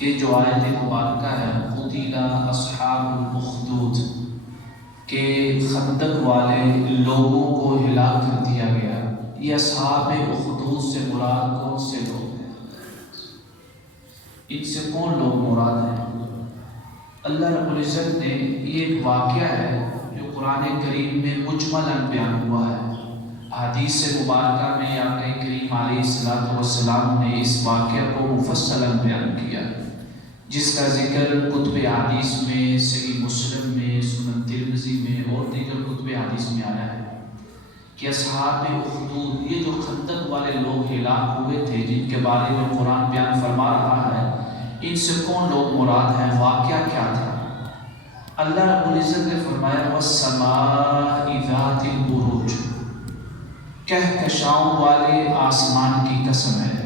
یہ جو آیت مبارکہ ہے قتل اصحاب الاخدود کہ خندق والے لوگوں کو ہلاک کر دیا گیا. یہ اصحاب اخدود سے مراد کون سے لوگ ہیں؟ ان سے کون لوگ مراد ہیں؟ اللہ رب العزت نے یہ ایک واقعہ ہے جو قرآن کریم میں مجملاً بیان ہوا ہے. حدیث مبارکہ میں آقا کریم علیہ السلام نے اس واقعہ کو مفصلاً بیان کیا، جس کا ذکر کتب حدیث میں، صحیح مسلم میں، سنن ترمذی میں اور دیگر کتب حدیث میں آیا ہے کہ اصحاب اخدود، یہ جو خندق والے لوگ ہلاک ہوئے تھے جن کے بارے میں قرآن بیان فرما رہا ہے، ان سے کون لوگ مراد ہیں، واقعہ کیا تھا؟ اللہ رب العزت نے فرمایا وَالسَّمَاءِ ذَاتِ الْبُرُوجِ، کہکشاؤں والے آسمان کی قسم ہے،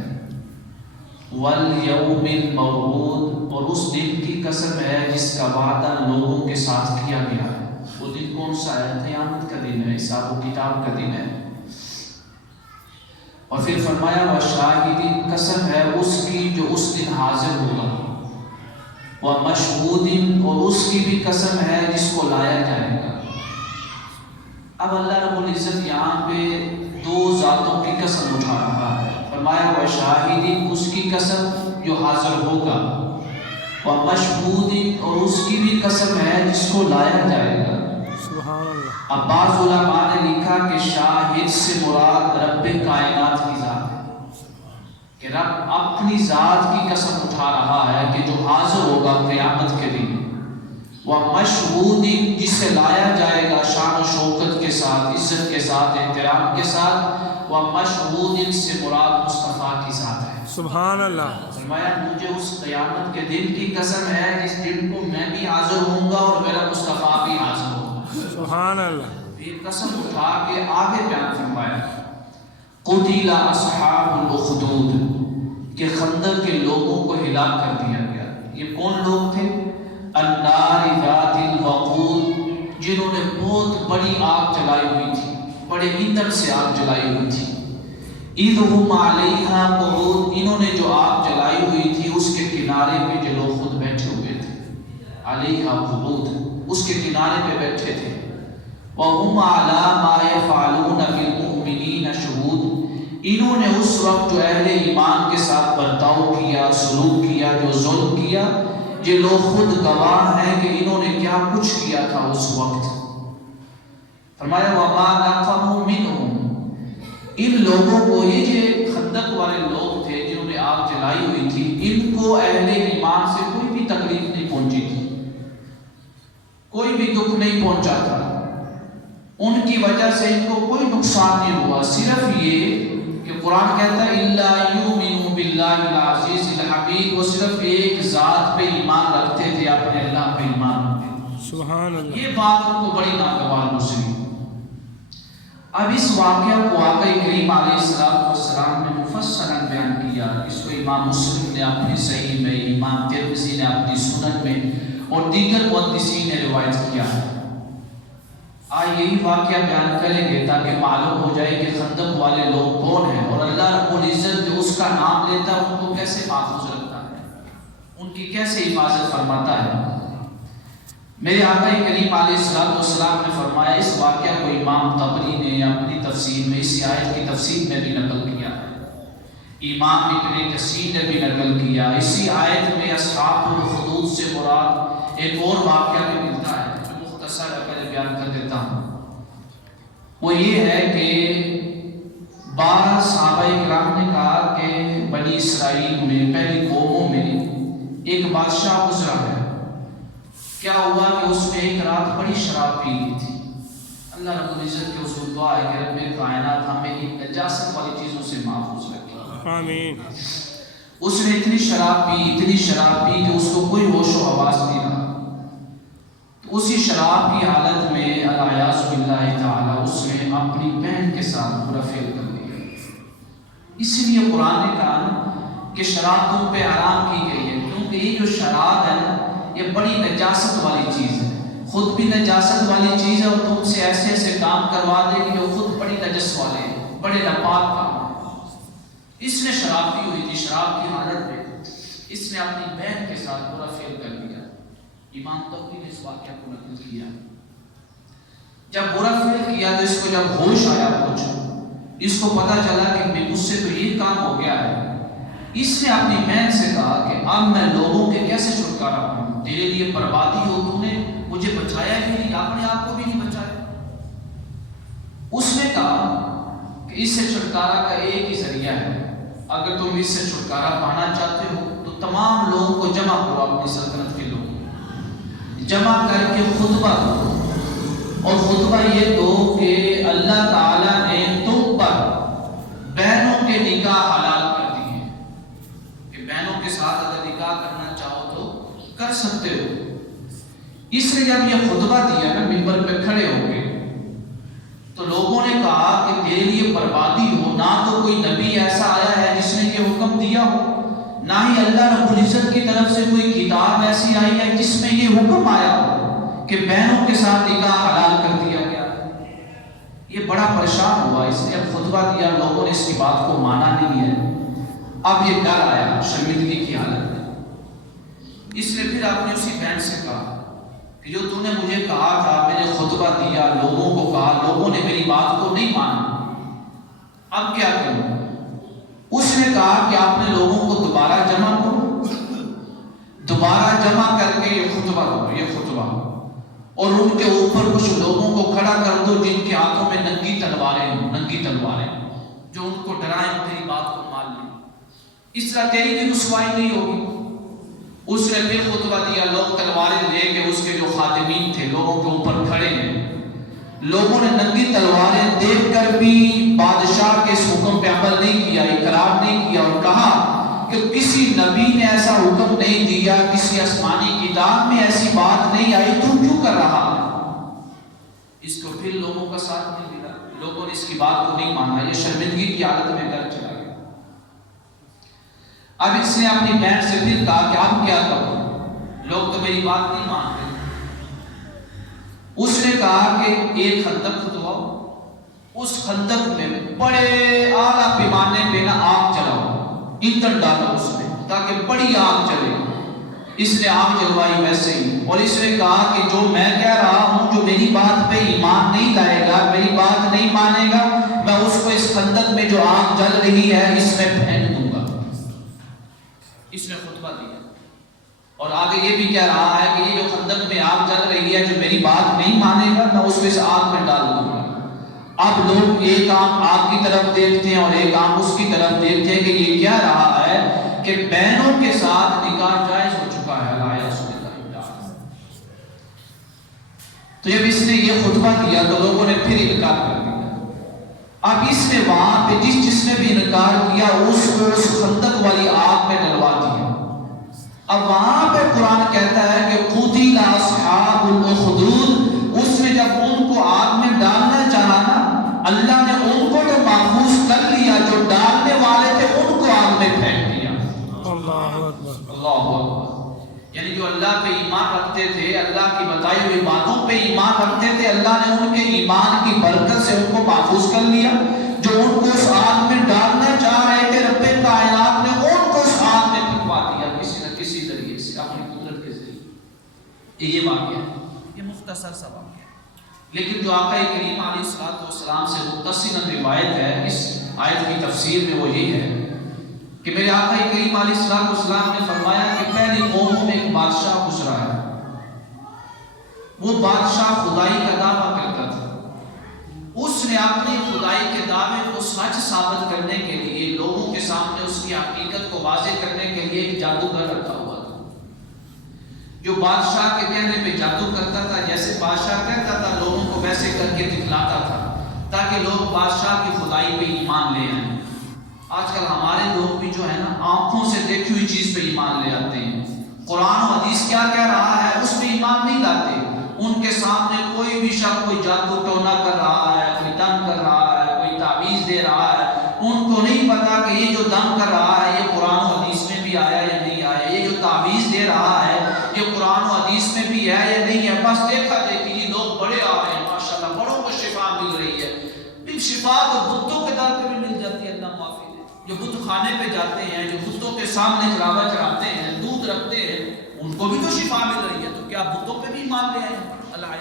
وَالْيَوْمِ الْمَوْعُودِ، اور اس دن کی قسم ہے جس کا وعدہ لوگوں کے ساتھ کیا گیا ہے. وہ دن کون سا ہے؟ قیامت کا دن ہے، حساب و کتاب کا دن ہے. اور پھر فرمایا وَشَاهِدٍ، قسم ہے اس کی جو اس دن حاضر ہوگا، وَمَشْهُودٍ، اور اس کی بھی قسم ہے جس کو لایا جائے گا. اب اللہ رب العزت یہاں پہ دو ذاتوں کی قسم اٹھا رہا ہے. فرمایا وَشَاهِدٍ، اس کی قسم جو حاضر ہوگا، وَمَشْهُودٍ، اور اس کی بھی قسم ہے جس کو لایا جائے گا. سبحان اللہ. اب بعض علماء نے لکھا کہ شاہد سے مراد رب کائنات کی ذات ہے، کہ رب اپنی ذات کی قسم اٹھا رہا ہے کہ جو حاضر ہوگا قیامت کے دن. وَمَشْهُودٍ، جسے لایا جائے گا شان و شوکت کے ساتھ، عزت کے ساتھ، احترام کے ساتھ. وَمَشْهُودٍ سے مراد مصطفیٰ کی ذات ہے. سبحان اللہ. فرمایا مجھے اس قیامت کے دن کی قسم ہے جس دن کو میں بھی حاضر ہوں گا اور میرا مصطفیٰ بھی حاضر ہوگا. سبحان اللہ. یہ قسم اٹھا کے آگے بیان فرمایا قتل اصحاب الاخدود، کہ خندق کے لوگوں کو ہلاک کر دیا گیا. یہ کون لوگ تھے؟ النار ذات الوقود، جنہوں نے بہت بڑی آگ جلائی ہوئی تھی، بڑے ایندھن سے آگ جلائی ہوئی تھی. اذ ہم علیہا قعود، انہوں نے جو آگ جلائی ہوئی تھی اس کے کنارے پہ جو لوگ خود بیٹھے ہوئے تھے، علیہا قعود، اس کے کنارے پہ بیٹھے تھے. وَهُمْ عَلَى مَا يَفْعَلُونَ بِالْمُؤْمِنِينَ شُهُودٌ، انہوں نے اس وقت جو اہل ایمان کے ساتھ برتاؤ کیا، سلوک کیا، جو ظلم کیا، یہ لوگ خود گواہ ہیں کہ انہوں نے کیا کچھ کیا تھا اس وقت. فرمایا وَمَا نَقَمُوا مِنْهُمْ، ان لوگوں کو، یہ جو خندق والے لوگ تھے جنہوں نے آگ جلائی ہوئی تھی، ان کو اہل ایمان سے کوئی بھی تکلیف نہیں پہنچی تھی، کوئی بھی دکھ نہیں پہنچا تھا، ان کی وجہ سے ان کو کوئی نقصان نہیں ہوا. صرف یہ کہ قرآن کہتا ہے اِلَّا يُؤْمِنُوا بِاللَّهِ الْعَزِيزِ الْحَمِيدِ، وہ صرف ایک ذات پہ ایمان رکھتے تھے، اپنے اللہ پہ ایمان رکھتے. سبحان اللہ. یہ بات ان کو بڑی ناگوار گزری. اب اس واقعہ کو آقا کریم علیہ السلام نے مفصلاً بیان کیا. اس کو امام مسلم نے اپنی صحیح میں، امام ترمذی نے اپنی سنن میں اور دیگر محدثین نے روایت کیا ہے. آج یہی واقعہ بیان کریں گے تاکہ معلوم ہو جائے کہ خندق والے لوگ کون ہیں اور اللہ رب العزت جو اس کا نام لیتا ہے ان کو کیسے محفوظ رکھتا ہے، ان کی کیسے حفاظت فرماتا ہے. میرے آقا کریم علیہ السلام نے فرمایا، اس واقعہ کو امام طبری نے اپنی تفسیر میں اسی آیت کی تفسیر میں بھی نقل کیا ہے، امام ابن کثیر نے بھی نقل کیا. اسی آیت میں اصحاب الاخدود سے مراد ایک اور واقعہ بھی ملتا ہے جو مختصر اگر بیان کر دیتا ہوں. وہ یہ ہے کہ 12 صحابہ کرام نے کہا کہ بنی اسرائیل میں، پہلی قوموں میں ایک بادشاہ گزرا ہے. کیا ہوا کہ اس نے ایک رات بڑی شراب پی لی تھی. اللہ رب العزت کے حضور دعا ہے کہ رب کائنات ہمیں ان نجاست والی چیزوں سے محفوظ رکھے. آمین. اس نے اتنی شراب پی کہ اس کو کوئی ہوش و حواس نہیں رہا. اسی شراب کی حالت میں الیاذ باللہ تعالی اس نے اپنی بہن کے ساتھ برا فعل کر دیا. اسی لیے قرآن نے کہا کہ شراب تم پہ حرام کی گئی ہے، کیونکہ یہ جو شراب ہے نا، یہ بڑی نجاست والی چیز ہے، خود بھی نجاست والی چیز ہے اور تم سے ایسے ایسے کام کروا دے کہ جو خود بڑی نجس والے ہیں، بڑے ناپاک کام ہیں. اس نے شراب پی ہوئی تھی، شراب کی حالت میں اس اس نے اپنی بہن کے ساتھ برا فعل کر دیا. امام طبری نے اس واقعہ کو نقل کیا. جب برا فعل کیا تو اس کو جب ہوش آیا کچھ، اس کو پتا چلا کہ مجھ سے تو یہ کام ہو گیا ہے. اس نے اپنی بہن سے کہا کہ اب میں لوگوں کے کیسے چھٹکارا پاؤں؟ تیرے لیے بربادی ہو، تو نے مجھے بچایا ہی نہیں، اپنے آپ کو بھی نہیں بچایا. اس نے کہا کہ اس سے چھٹکارا کا ایک ہی ذریعہ ہے، اگر تم اس سے چھٹکارا پانا چاہتے ہو تو تمام لوگوں کو جمع کرو، اپنی سلطنت کے لوگ جمع کر کے خطبہ دو، اور خطبہ یہ دو کہ اللہ تعالیٰ نے تم پر بہنوں کے نکاح حلال کر دیے، کہ بہنوں کے ساتھ اگر نکاح کرنا چاہو تو کر سکتے ہو. اس نے جب یہ خطبہ دیا نا، منبر پہ کھڑے ہو گئے، تو لوگوں نے کہا کہ تیرے لیے بربادی ہو، نہ تو کوئی نبی ایسا آیا ہے جس نے یہ حکم دیا ہو، نہ ہی اللہ رب العزت کی طرف سے کوئی کتاب ایسی آئی ہے جس میں یہ حکم آیا ہو کہ بہنوں کے ساتھ نکاح حلال کر دیا گیا. یہ بڑا پریشان ہوا. اس نے اب خطبہ دیا، لوگوں نے اس کی بات کو مانا نہیں ہے. اب یہ ڈر آیا شرمندگی کی حالت میں. اس نے پھر اپنی اسی بہن سے کہا کہ جو تو نے مجھے کہا تھا، میں نے خطبہ دیا، لوگوں کو کہا، لوگوں نے میری بات کو نہیں مانا، اب کیا کروں؟ اس نے کہا کہ آپ نے لوگوں کو دوبارہ جمع کرو، دوبارہ جمع کر کے یہ خطبہ دو، یہ خطبہ، اور ان کے اوپر کچھ لوگوں کو کھڑا کر دو جن کے ہاتھوں میں ننگی تلواریں ہوں، ننگی تلواریں، جو ان کو ڈرائیں، تیری بات کو مان لیں، اس طرح تیری بھی رسوائی نہیں ہوگی. اس نے پھر خطبہ دیا، لوگ تلواریں لے کے، اس کے جو خادمین تھے لوگوں کے اوپر کھڑے ہیں. لوگوں نے ننگی تلواریں دیکھ کر بھی بادشاہ کے اس حکم پہ عمل نہیں کیا، اقرار نہیں کیا، اور کہا کہ کسی نبی نے ایسا حکم نہیں دیا، کسی آسمانی کتاب میں ایسی بات نہیں آئی، تو کیوں کر رہا ہے؟ اس کو پھر لوگوں کا ساتھ نہیں ملا، لوگوں نے اس کی بات کو نہیں مانا. یہ شرمندگی کی حالت میں گھر چلا گیا. اب اس نے اپنی بہن سے پھر کہا کہ اب کیا کروں، لوگ تو میری بات نہیں مانتے. اس نے کہا کہ ایک خندق کھدواؤ، اس خندق میں بڑے اعلیٰ پیمانے پہ نا آگ جلاؤ، ایندھن ڈالو اس میں تاکہ بڑی آگ جلے. اس نے آگ جلوائی ویسے ہی، اور اس نے کہا کہ جو میں کہہ رہا ہوں، جو میری بات پہ ایمان نہیں لائے گا، میری بات نہیں مانے گا، میں اس کو اس خندق میں جو آگ جل رہی ہے اس میں پھینک دوں گا. اس نے خطبہ دیا اور آگے یہ بھی کہہ رہا ہے کہ یہ جو خندق میں آگ جل رہی ہے، جو میری بات نہیں مانے گا، میں اس کو اس آگ میں ڈال دوں گا. اب لوگ ایک آنکھ آگ کی طرف دیکھتے ہیں اور ایک آنکھ اس کی طرف دیکھتے ہیں کہ یہ کیا رہا ہے کہ بہنوں کے ساتھ نکاح جائز ہو چکا ہے. تو جب اس نے یہ خطبہ دیا تو لوگوں نے پھر انکار کر دیا. اب اس نے وہاں پہ جس نے بھی انکار کیا اس کو اس خندق والی آگ میں ڈلوا دیا. اب وہاں پہ قرآن کہتا ہے کہ قتل اصحاب الاخدود، اس نے جب ان کو آگ میں ڈالنا چاہا نا، اللہ نے ان کو تو محفوظ کر لیا، جو ڈالنے والے تھے ان کو آگ میں پھینک دیا. اللہ اکبر، اللہ اکبر. یعنی جو اللہ پہ ایمان رکھتے تھے، اللہ کی بتائی ہوئی باتوں پہ ایمان رکھتے تھے، اللہ نے ان کے ایمان کی برکت سے ان کو محفوظ کر لیا. جو ان کو اس آگ میں ڈالنا چاہ رہے تھے، رب کائنات نے ان کو اس آگ میں پھینکوا دیا کسی نہ کسی ذریعے سے، اپنی قدرت کے ذریعے. یہ واقعہ ہے، یہ مختصر سا واقعہ ہے، لیکن جو آقا کریم علیہ السلام سے متصل روایت ہے اس آیت کی تفسیر میں وہ یہ ہے کہ میرے آقا کریم علیہ السلام نے فرمایا کہ پہلی قوموں میں ایک بادشاہ گزرا ہے. وہ بادشاہ خدائی کا دعویٰ کرتا تھا. اس نے اپنی خدائی کے دعوے کو سچ ثابت کرنے کے لیے لوگوں کے سامنے اس کی حقیقت کو واضح کرنے کے لیے ایک جادوگر رکھا ہوا تھا، جو بادشاہ کے کہنے پہ جادو کرتا تھا. جیسے بادشاہ کہتا تھا لوگوں کو ویسے کر کے دکھلاتا تھا تاکہ لوگ بادشاہ کی خدائی پہ ایمان لے آئیں. آج کل ہمارے لوگ بھی جو ہے نا آنکھوں سے دیکھی ہوئی چیز پہ ایمان لے آتے ہیں. قرآن و حدیث کیا کہہ رہا ہے اس پہ ایمان نہیں لاتے. ان کے سامنے کوئی بھی شخص کوئی جادو ٹونا کر رہا ہے، کوئی دم کر رہا ہے، کوئی تعویذ دے رہا ہے، ان کو نہیں پتا کہ یہ جو دم کر رہا ہے یہ قرآن و حدیث میں بھی آیا یا نہیں آیا. یہ جو تعویذ دے رہا ہے یہ قرآن و حدیث میں بھی ہے یا نہیں ہے. بس دیکھا دیکھی یہ لوگ بڑے آ رہے ہیں، ماشاءاللہ بڑوں کو شفا مل رہی ہے. شفا تو بتوں کے در پہ بھی مل جاتی ہے. اللہ معافی دے. جو بت خانے پہ جاتے ہیں، جو بتوں کے سامنے جلاوہ چڑھاتے ہیں، رکھتے ہیں ان کو بھی تو شفا مل رہی ہے، تو کیا بتوں پہ بھی مان لے آئے؟ اللہ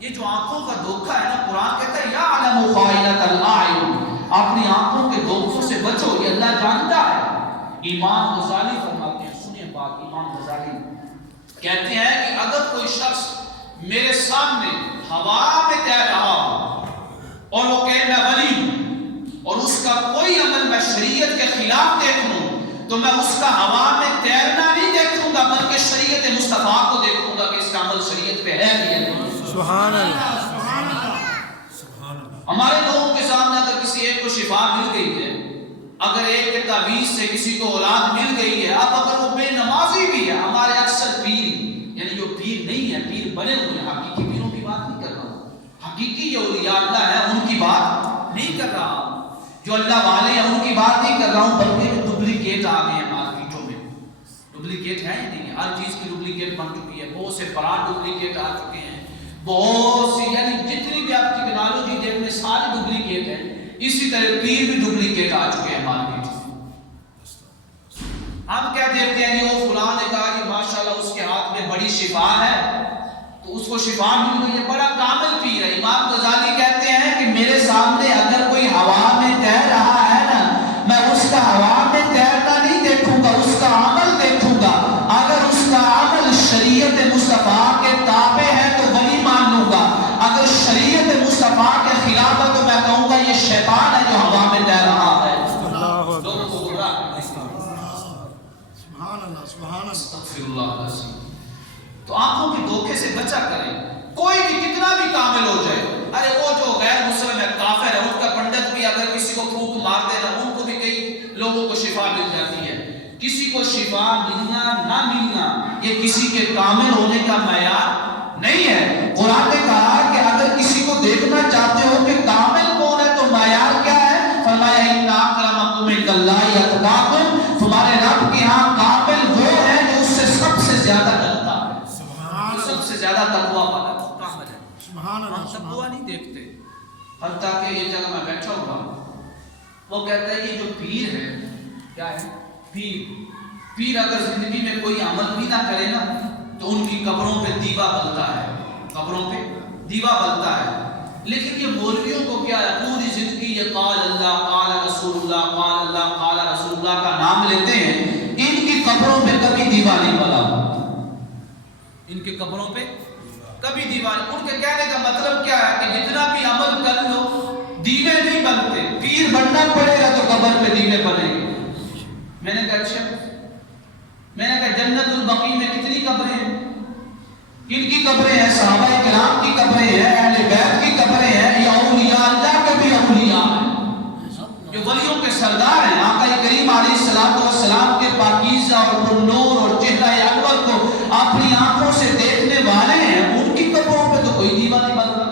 یہ جو آنکھوں کا دھوکہ ہے نا، قرآن کہتا ہے یعلم خائنۃ الاعین، اپنی آنکھوں کے دھوکوں سے بچو، یہ اللہ جانتا ہے۔ امام غزالی فرماتے ہیں، سنیں بات، امام غزالی کہتے ہیں کہ اگر کوئی شخص میرے سامنے ہوا میں تیر رہا ہو اور وہ کہے میں ولی ہوں، اور اس کا کوئی عمل میں شریعت کے خلاف دیکھ لوں، تو میں اس کا ہوا میں تیرنا نہیں دیکھوں گا، بلکہ شریعت مصطفیٰ کو دیکھوں گا کہ اس کا عمل شریعت پہ ہے کہ نہیں۔ سبحان اللہ۔ ہمارے لوگوں کے سامنے اگر کسی ایک کو شفا مل گئی ہے، اگر ایک کے تعویذ سے کسی کو اولاد مل گئی ہے، اب اگر وہ بے نمازی بھی ہے، ہمارے اکثر پیر، یعنی جو پیر نہیں ہے، پیر بنے ہوئے ہیں، حقیقی پیروں کی بات نہیں کر رہا ہوں، حقیقی جو اولیاء اللہ ہے ان کی بات نہیں کر رہا ہوں، جو اللہ والے ہیں ان کی بات نہیں کر رہا ہوں، بلکہ جو ڈپلیکیٹ آ گئے ہیں مارکیٹوں میں۔ ڈپلیکیٹ ہے یا نہیں ہے؟ ہر چیز کی ڈپلیکیٹ بن چکی ہے، بہت سے برانڈ ڈپلیکیٹ آ چکے ہیں، بہت سی، یعنی جتنی بھی آپ ٹیکنالوجی دیکھ لیں ساری ڈپلیکیٹ ہے۔ اسی طرح پیر بھی ڈپلیکیٹ آ چکے ہیں مارکیٹ میں۔ ہم کیا دیکھتے ہیں کہ وہ فلاں نے کہا کہ ماشاءاللہ اس کے ہاتھ میں بڑی شفا ہے، تو اس کو شفا مل گئی ہے، بڑا کامل پیر ہے۔ امام غزالی کہتے ہیں کہ میرے سامنے اگر کوئی ہوا میں تیر رہا ہے نا، میں اس کا ہوا میں تیرنا نہیں دیکھوں گا، اس کا عمل دیکھوں گا۔ اگر اس کا عمل شریعت مصطفیٰ کے تابع ہے تو ولی مان لوں گا، اگر شریعت مصطفیٰ کے خلاف ہے تو میں کہوں گا یہ شیطان ہے جو ہوا میں تیر رہا ہے۔ لوگوں کو گمراہ کرنے کے لیے۔ سبحان اللہ، سبحان اللہ۔ استغفر اللہ العظیم۔ تو آنکھوں کے دھوکے سے بچا کریں، کوئی بھی کتنا بھی کامل ہو جائے۔ ارے وہ جو غیر مسلم ہے، کافر ہے، ان کا پنڈت بھی اگر کسی کو پھونک مار دے نا، ان کو بھی کئی لوگوں کو شفا مل جاتی ہے۔ کسی کو شفا ملنا نہ ملنا یہ کسی کے کامل ہونے کا معیار نہیں ہے۔ قرآن نے کہا کہ اگر کسی کو دیکھنا چاہتے ہو کہ کامل کون ہے تو معیار کیا ہے، فرمایا ان اکرمکم عند اللہ اتقاکم، تمہارے رب کے ہاں کامل وہ ہے جو اس سے سب سے زیادہ ڈرتا ہے، جو سب سے زیادہ تقویٰ والا ہے، کامل ہے۔ سبحان اللہ۔ ہم تقویٰ نہیں دیکھتے، حتیٰ کہ یہ جگہ میں بیٹھا ہوا وہ کہتا ہے یہ جو پیر ہے، کیا ہے پیر اگر زندگی میں کوئی عمل بھی نہ کرے نا تو ان کی قبروں پہ دیوا بلتا ہے، قبروں پہ دیوا بلتا ہے۔ لیکن یہ مولویوں کو کیا ہے، پوری زندگی یہ قال اللہ قال رسول اللہ قال اللہ قال رسول اللہ کا نام لیتے ہیں، ان کی قبروں پہ کبھی دیوا نہیں بلا، ان کی قبروں پہ کبھی دیوا نہیں۔ ان کے کہنے کا مطلب کیا ہے کہ جتنا بھی عمل کر لو دیوے نہیں بنتے، پیر بننا پڑے گا تو قبر پہ دیوے بنیں گے۔ میں نے کہا اچھا، میں نے کہا جنت البقیع میں کتنی قبریں ہیں؟ کن کی قبریں ہیں؟ صحابہ کرام کی قبریں ہیں، اہل بیت کی قبریں ہیں، یا اولیاء اللہ کے بھی اولیاء ہیں جو ولیوں کے سردار ہیں۔ آقا کریم علیہ السلام کے پاکیزہ اور نور اور چہرہ انور کو اپنی آنکھوں سے دیکھنے والے ہیں، ان کی قبروں پہ تو کوئی دیوا نہیں بن رہا،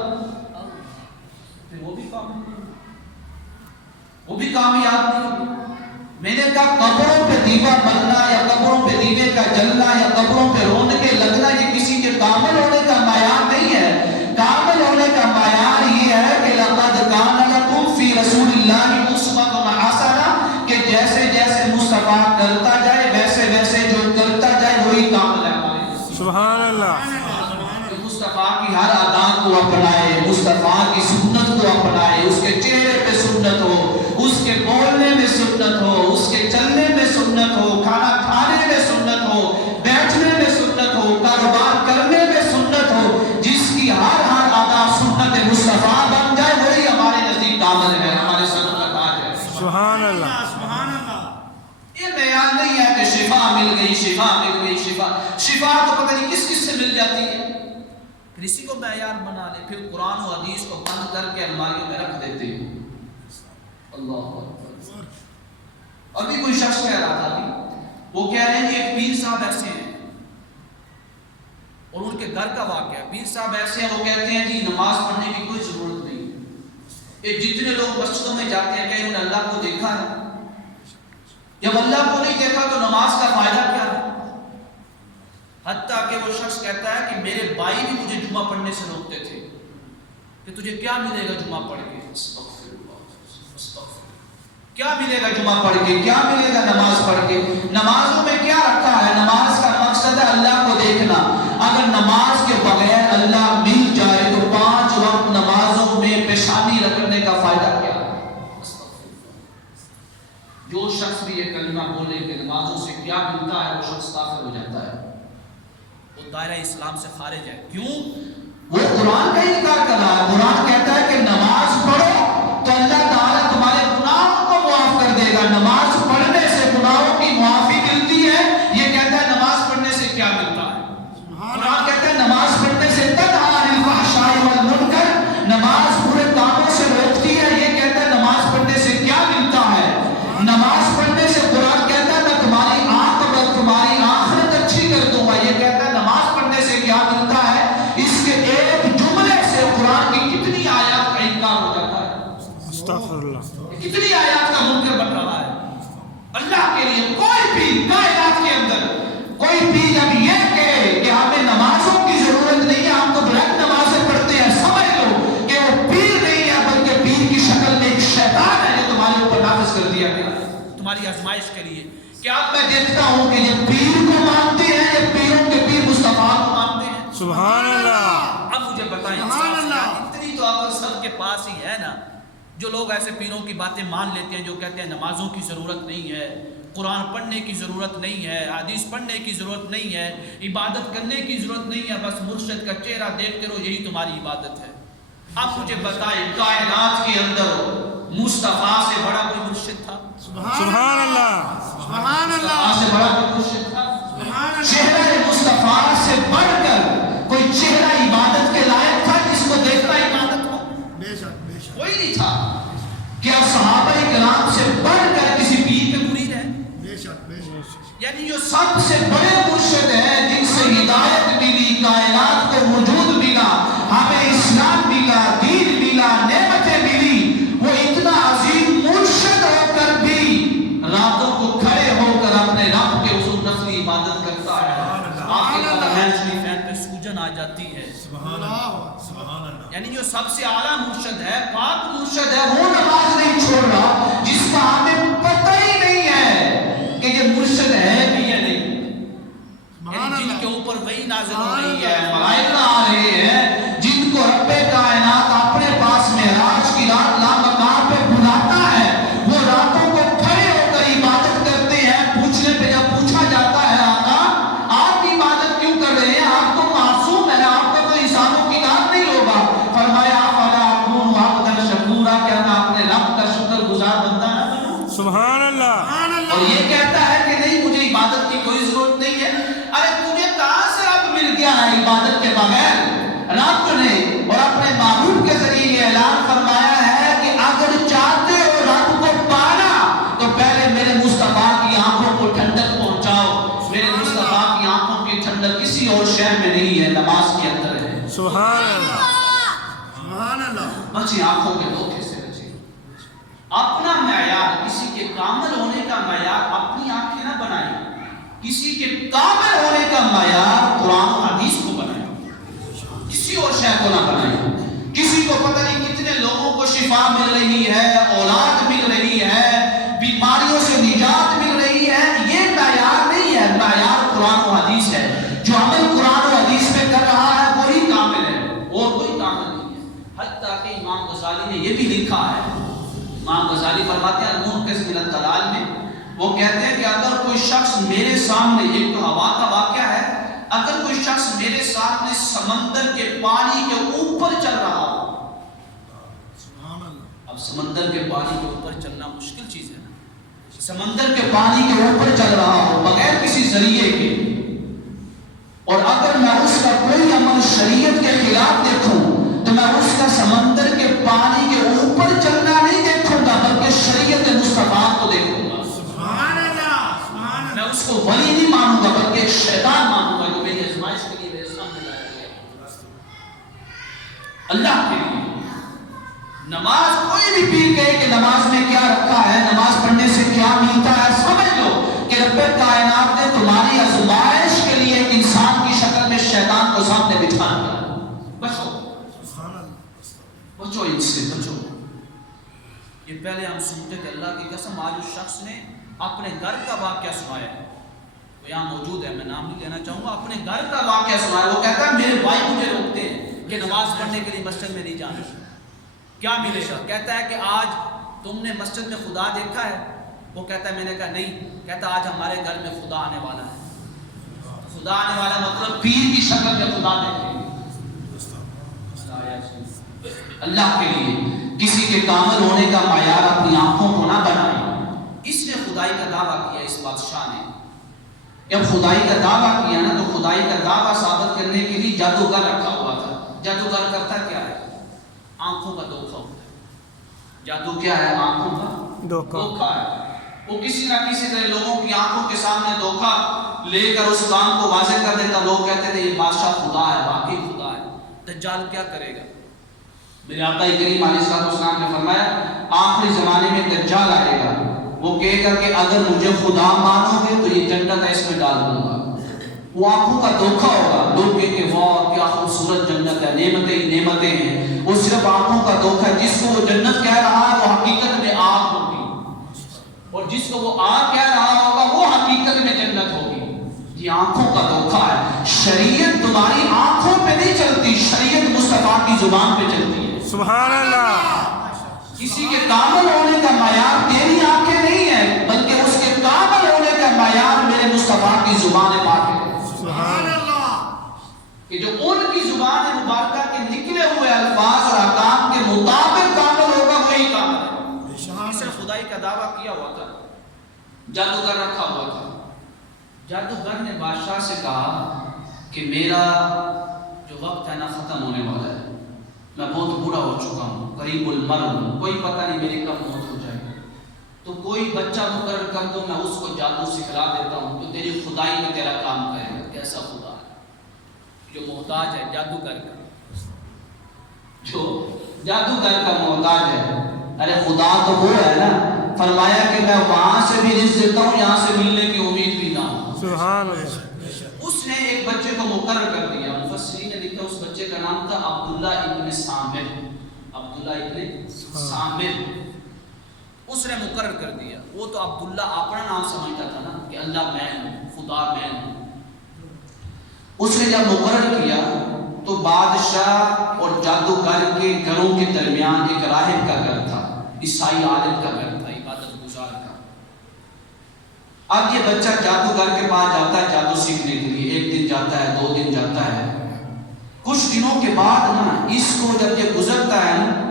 وہ بھی کامیاب نہیں۔ میں نے کہا قبروں پہ دیوا بننا یا قبروں پہ دیوے کا جلنا یا قبروں پہ رونقیں لگنا یہ کسی کے کامل ہونے کا معیار نہیں ہے۔ کامل ہونے کا معیار یہ ہے کہ لقد کان لکم فی رسول اللہ اسوۃ حسنہ، کہ جیسے جیسے مصطفیٰ کرتا جائے ویسے ویسے جو کرتا جائے وہی کامل ہے ہمارے۔ سبحان اللہ۔ مصطفیٰ کی ہر ادا کو اپنائے، مصطفیٰ کی سنت کو اپنائے، اس کے چہرے پہ سنت ہو، اس کے بولنے میں سنت ہو، اس کے چلنے میں سنت ہو، کھانا کھانے میں سنت ہو، بیٹھنے میں سنت ہو، کاروبار کرنے میں سنت ہو، جس کی ہر ادا سنت مصطفیٰ بن جائے وہی ہمارے نزدیک کامل ہے، ہمارے سنت کا تاج ہے۔ سبحان اللہ۔ یہ بیان نہیں ہے کہ شفا مل گئی، شفا مل گئی، شفا تو پتہ نہیں کس کس سے مل جاتی ہے، پھر اسی کو معیار بنا لے، پھر قرآن و حدیث کو بند کر کے الماریوں میں رکھ دیتے ہیں۔ اللہ اکبر۔ ابھی کوئی شخص کہہ رہا تھا، وہ کہہ رہے ہیں کہ ایک پیر صاحب ایسے ہیں، اور ان کے گھر کا واقعہ، پیر صاحب ایسے ہیں، وہ کہتے ہیں کہ نماز پڑھنے کی کوئی ضرورت نہیں، یہ جتنے لوگ مسجدوں میں جاتے ہیں کہ انہوں نے اللہ کو دیکھا ہے، جب اللہ کو نہیں دیکھا تو نماز کا فائدہ کیا ہے؟ حتیٰ کہ وہ شخص کہتا ہے کہ میرے بھائی بھی مجھے جمعہ پڑھنے سے روکتے تھے کہ تجھے کیا ملے گا جمعہ پڑھ کے، کیا ملے گا جمعہ پڑھ کے، کیا ملے گا نماز پڑھ کے، نمازوں میں کلمہ بولنے کے نمازوں سے کیا ملتا ہے وہ شخص کافر ہو جاتا ہے، وہ دائرہ اسلام سے خارج ہے۔ کیوں؟ وہ قرآن کا انکار کر رہا ہے۔ قرآن کہتا ہے کہ نماز پڑھو تو اللہ تعالیٰ تمہارے گناہوں کو معاف کر دے گا۔ نماز پڑھنے سے گناہوں کی معافی ملتی ہے۔ یہ کہتا ہے نماز پڑھنے سے کیا ملتا ہے؟ قرآن کہتا ہے نماز پڑھنے سے تنہا عن الفحشاء والمنکر، نماز برے کاموں سے روکتی ہے۔ یہ کہتا ہے نماز پڑھنے سے کیا ملتا ہے؟ نماز پڑھنے سے قرآن کہتا ہے میں تمہاری عاقبت، تمہاری آخرت اچھی کر دوں گا۔ یہ کہتا ہے نماز پڑھنے سے کیا ملتا ہے؟ اس کے ایک جملے سے قرآن کی کتنی آیات کا انکار ہو جاتا ہے۔ استغفر اللہ۔ کتنی آیات کا منکر بن رہا ہے اللہ کے لیے۔ کوئی بھی کائنات کے اندر کوئی بھی جب یہ کہے کہ ہمیں نمازوں کی ضرورت نہیں ہے، ہم تو بلیک نمازیں پڑھتے ہیں، سمجھ لو کہ وہ پیر نہیں ہے بلکہ پیر کی شکل میں ایک شیطان ہے جو تمہارے اوپر نافذ کر دیا گیا تمہاری آزمائش کے لیے۔ کہ اب میں دیکھتا ہوں کہ یہ پیر کو مانتے ہیں، یہ پیروں کے پیر مصطفیٰ کو مانتے ہیں۔ سبحان اللہ۔ اب مجھے بتائیں اتنی تو عقل سب کے پاس ہی ہے نا، جو لوگ ایسے پیروں کی باتیں مان لیتے ہیں، جو کہتے ہیں نمازوں کی ضرورت نہیں ہے، قرآن پڑھنے کی ضرورت نہیں ہے، حدیث پڑھنے کی ضرورت نہیں ہے، عبادت کرنے کی ضرورت نہیں ہے، بس مرشد کا چہرہ دیکھتے رہو یہی تمہاری عبادت ہے۔ اب مجھے بتائیں کائنات کے اندر مصطفیٰ سے بڑا کوئی مرشد تھا؟ سبحان اللہ۔ سبحان اللہ۔ مصطفیٰ سے بڑا کوئی مرشد تھا؟ چہرہ مصطفیٰ سے بڑھ کر کوئی چہرہ عبادت کے لائق تھا جس کو دیکھنا عبادت ہو؟ بے شک بے شک۔ کوئی نہیں تھا۔ کیا صحابہ کرام سے بڑھ کر کسی پیر پہ مرید ہے؟ بے شک بے شک۔ یعنی جو سب سے بڑے مرشد ہیں جن سے ہدایت ملی، کائنات کو وجود ملا، ہمیں اسلام ملا، دین ملا، نعمتیں ملی، وہ اتنا عظیم مرشد ہو کر بھی راتوں کو کھڑے ہو کر اپنے رب کے حضور نفلی عبادت کرتا ہے۔ آپ کے قدمین شریفین پہ سوجن آ جاتی ہے۔ سبحان اللہ۔ سبحان اللہ۔ یعنی جو سب سے اعلیٰ مرشد ہے، پاک مرشد ہے، وہ نماز نہیں چھوڑ رہا جس کا ہمیں پتہ ہی نہیں ہے کہ یہ مرشد ہے بھی یا نہیں۔ یعنی جن کے اوپر وحی نازل ہو رہی ہے، ملائکہ آ رہے ہیں، جن کو رب کائنات اپنے پاس معراج کی رات لامکان پہ بلاتا ہے، وہ راتوں کو کھڑے ہو کر عبادت کرتے ہیں۔ پوچھنے پہ جب پوچھا جاتا ہے آقا آپ عبادت کیوں کر رہے ہیں، آپ تو معصوم ہیں، آپ کا کوئی حساب و کتاب نہیں ہوگا۔ فرمایا فلا اکون عبدا شکورا، کیا میں اپنے رب کا شکر گزار بندہ نہ بنوں؟ سبحان اللہ۔ اور یہ کہتا ہے کہ نہیں مجھے عبادت کی کوئی ضرورت نہیں ہے۔ ارے تجھے کہاں سے رب مل گیا ہے عبادت کے بغیر؟ رب نے اور اپنے معبود کے ذریعے یہ اعلان فرمایا ہے کہ اگر چاہتے ہو رب کو پانا تو پہلے میرے مصطفیٰ کی آنکھوں کو ٹھنڈک پہنچاؤ۔ میرے مصطفیٰ کی آنکھوں کی ٹھنڈک کسی اور شے میں نہیں ہے، نماز کے اندر ہے۔ سبحان اللہ۔ سبحان اللہ۔ بچے آنکھوں کے دھوکے سے بچے۔ اپنا معیار، کسی کے کامل ہونے کا معیار اپنی آنکھیں نہ بنائیں، کسی کے کامل ہونے کا معیار قرآن و حدیث کو بنائیں، کسی اور شے کو نہ بنائیں۔ کسی کو پتہ نہیں کتنے لوگوں کو شفا مل رہی ہے، اولاد مل رہی ہے، بیماریوں سے نجات مل رہی ہے، یہ معیار نہیں ہے، معیار قرآن و حدیث ہے۔ جو عمل قرآن و حدیث پہ کر رہا ہے وہی کامل ہے، اور کوئی کامل نہیں ہے۔ حتیٰ کہ امام غزالی نے یہ بھی لکھا ہے، امام غزالی فرماتے ہیں المنقذ من الضلال میں، وہ کہتے ہیں کہ اگر کوئی شخص میرے سامنے، ایک تو ہوا کا واقعہ ہے، اگر کوئی شخص میرے سامنے سمندر کے پانی کے اوپر چل رہا ہو، اب سمندر کے پانی کے اوپر چلنا مشکل چیز ہے نا، سمندر کے پانی کے اوپر چل رہا ہو بغیر کسی ذریعے کے، اور اگر میں اس کا کوئی عمل شریعت کے خلاف دیکھوں تو میں اس کا سمندر کے پانی کے اوپر چلنا نہیں دیکھوں گا بلکہ شریعت مصطفیٰ کو دیکھوں گا۔ سبحان اللہ۔ میں اس کو ولی نہیں مانوں گا بلکہ ایک شیطان مانوں گا جو میری آزمائش کے لیے میرے سامنے لایا گیا۔ اللہ کے لیے نماز، کوئی بھی پیر کہے کہ نماز میں کیا رکھا ہے، نماز پڑھنے سے کیا ملتا ہے، سمجھ لو کہ رب کائنات نے تمہاری آزمائش کے لیے ایک انسان کی شکل میں شیطان کو سامنے بٹھا دیا۔ بچو بچو، ان سے بچو۔ یہ پہلے ہم سنتے تھے، اللہ کی قسم آج اس شخص نے اپنے گھر کا واقعہ سنایا ہے، وہ یہاں موجود ہے، میں نام نہیں لینا چاہوں گا، اپنے گھر کا واقعہ سنایا۔ وہ کہتا ہے میرے بھائی مجھے روکتے ہیں کہ نماز پڑھنے کے لیے مسجد میں نہیں جانا، کیا ملے گا؟ کہتا ہے کہ آج تم نے مسجد میں خدا دیکھا ہے؟ وہ کہتا ہے میں نے کہا نہیں، کہتا آج ہمارے گھر میں خدا آنے والا ہے. خدا آنے والا مطلب پیر کی شکل میں خدا دیکھیں گے. اللہ کے لیے کسی کے کامل ہونے کا معیار اپنی آنکھوں کو نہ بنائیں. اس نے خدائی کا دعویٰ کیا اس بادشاہ نے. جب خدائی کا دعویٰ کیا نا تو خدائی کا دعویٰ ثابت کرنے کے لیے جادوگر رکھا ہوا تھا. جادوگر کرتا کیا ہے؟ آنکھوں کا دھوکہ ہوتا ہے. جادو کیا ہے؟ آنکھوں کا دھوکہ ہے. وہ کسی نہ کسی طرح لوگوں کی آنکھوں کے سامنے دھوکہ لے کر اس کام کو واضح کر دیتا. لوگ کہتے تھے یہ بادشاہ خدا ہے، واقعی خدا ہے. دجال کیا کرے گا؟ میرے آقا کریم علیہ السلام نے فرمایا آخری زمانے میں دجال آئے گا، وہ کہے گا کہ اگر مجھے خدا مانو گے تو یہ جنت ہے، اس میں ڈال دوں گا. وہ آنکھوں کا دھوکہ ہوگا. لوگ کہیں کہ واہ کیا خوبصورت جنت ہے، نعمتیں ہی نعمتیں ہیں. وہ صرف آنکھوں کا دھوکہ ہے. جس کو وہ جنت کہہ رہا ہے وہ حقیقت میں آگ ہوگی، اور جس کو وہ آگ کہہ رہا ہوگا وہ حقیقت میں جنت ہوگی. یہ آنکھوں کا دھوکہ ہے. شریعت تمہاری آنکھوں پہ نہیں چلتی، شریعت مصطفیٰ کی زبان پہ چلتی ہے. سبحان اللہ. کسی کے کامل ہونے کا معیار تیری آنکھیں نہیں ہے، بلکہ اس کے کامل ہونے کا معیار میرے مصطفیٰ کی زبان پاک ہے. سبحان اللہ. کہ جو ان کی زبان مبارکہ کے نکلے ہوئے الفاظ اور احکام کے مطابق کامل ہوگا وہی کامل ہے. اس نے خدائی کا دعویٰ کیا ہوا تھا، جادوگر رکھا ہوا تھا. جادوگر نے بادشاہ سے کہا کہ میرا جو وقت ہے نا ختم ہونے والا ہے، میں بہت بوڑھا ہو چکا ہوں، قریب المر ہوں، کوئی پتہ نہیں میری کب موت ہو جائے. تو کوئی بچہ مقرر کر دو، میں اس کو جادو سکھلا دیتا ہوں تو تیری خدائی میں تیرا کام کرے گا. کیسا خدا ہے جو محتاج ہے جادوگر کا، جو جادوگر کا محتاج ہے. ارے خدا تو وہ ہے نا، فرمایا کہ میں وہاں سے بھی رزق دیتا ہوں یہاں سے ملنے کی امید بھی نہ ہو. سبحان اللہ. اس نے ایک بچے کو مقرر کر دیا. مفسرین نے لکھا اس بچے کا نام تھا عبداللہ ابن سامر. عبداللہ ابن سامر اس نے مقرر کر دیا. وہ تو عبداللہ اپنا نام سمجھتا تھا نا کہ اللہ میں ہوں، خدا میں ہوں. اس نے جب مقرر کیا تو بادشاہ اور جادوگر کے گھروں کے درمیان ایک راہب کا گھر تھا، عیسائی عالم کا گھر تھا، عبادت گزار کا. اب یہ بچہ جادوگر کے پاس جاتا ہے جادو سیکھنے کے لیے. ایک دن جاتا ہے، 2 دن جاتا ہے. کچھ دنوں کے بعد نا اس کو جب یہ گزرتا ہے نا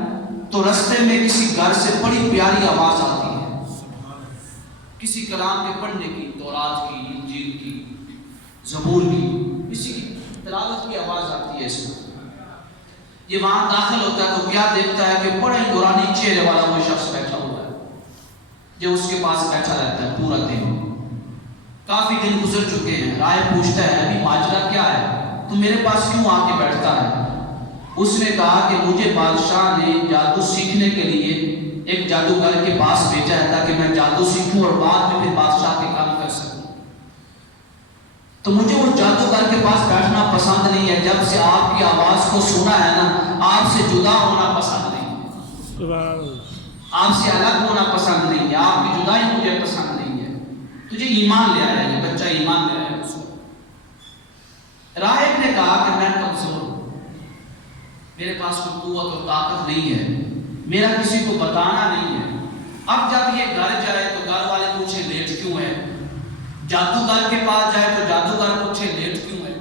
تو رستے میں کسی گھر سے بڑی پیاری آواز آتی ہے، کسی کلام کے پڑھنے کی، تورات کی، انجیل کی، زبور کی، کسی کی تلاوت کی آواز آتی ہے. اس کو یہ وہاں داخل ہوتا ہے تو کیا دیکھتا ہے کہ بڑے نورانی چہرے والا کوئی شخص بیٹھا ہوا ہے جو اس کے پاس بیٹھا رہتا ہے پورا دن. کافی دن گزر چکے ہیں. رائے پوچھتا ہے ابھی ماجرا کیا ہے، تو میرے پاس کیوں آ کے بیٹھتا ہے؟ اس نے کہا کہ مجھے بادشاہ نے جادو سیکھنے کے لیے ایک جادوگر کے پاس بھیجا ہے تاکہ میں جادو سیکھوں اور بعد میں پھر بادشاہ کے کام کر سکوں. تو مجھے وہ جادوگر کے پاس بیٹھنا پسند نہیں ہے. جب سے آپ کی آواز کو سنا ہے نا آپ سے جدا ہونا پسند نہیں ہے، آپ سے الگ ہونا پسند نہیں ہے، آپ کی جدائی مجھے پسند نہیں ہے. تجھے ایمان لے آیا ہے، یہ بچہ ایمان لے آیا ہے. اس کو راہب نے کہا کہ میں کمزور ہوں، میرے پاس کوئی قوت اور طاقت نہیں ہے، میرا کسی کو بتانا نہیں ہے. اب جب یہ گھر جائے تو گھر والے پوچھے لیٹ کیوں ہے، جادوگر کے پاس جائے تو جادوگر پوچھے لیٹ کیوں ہے.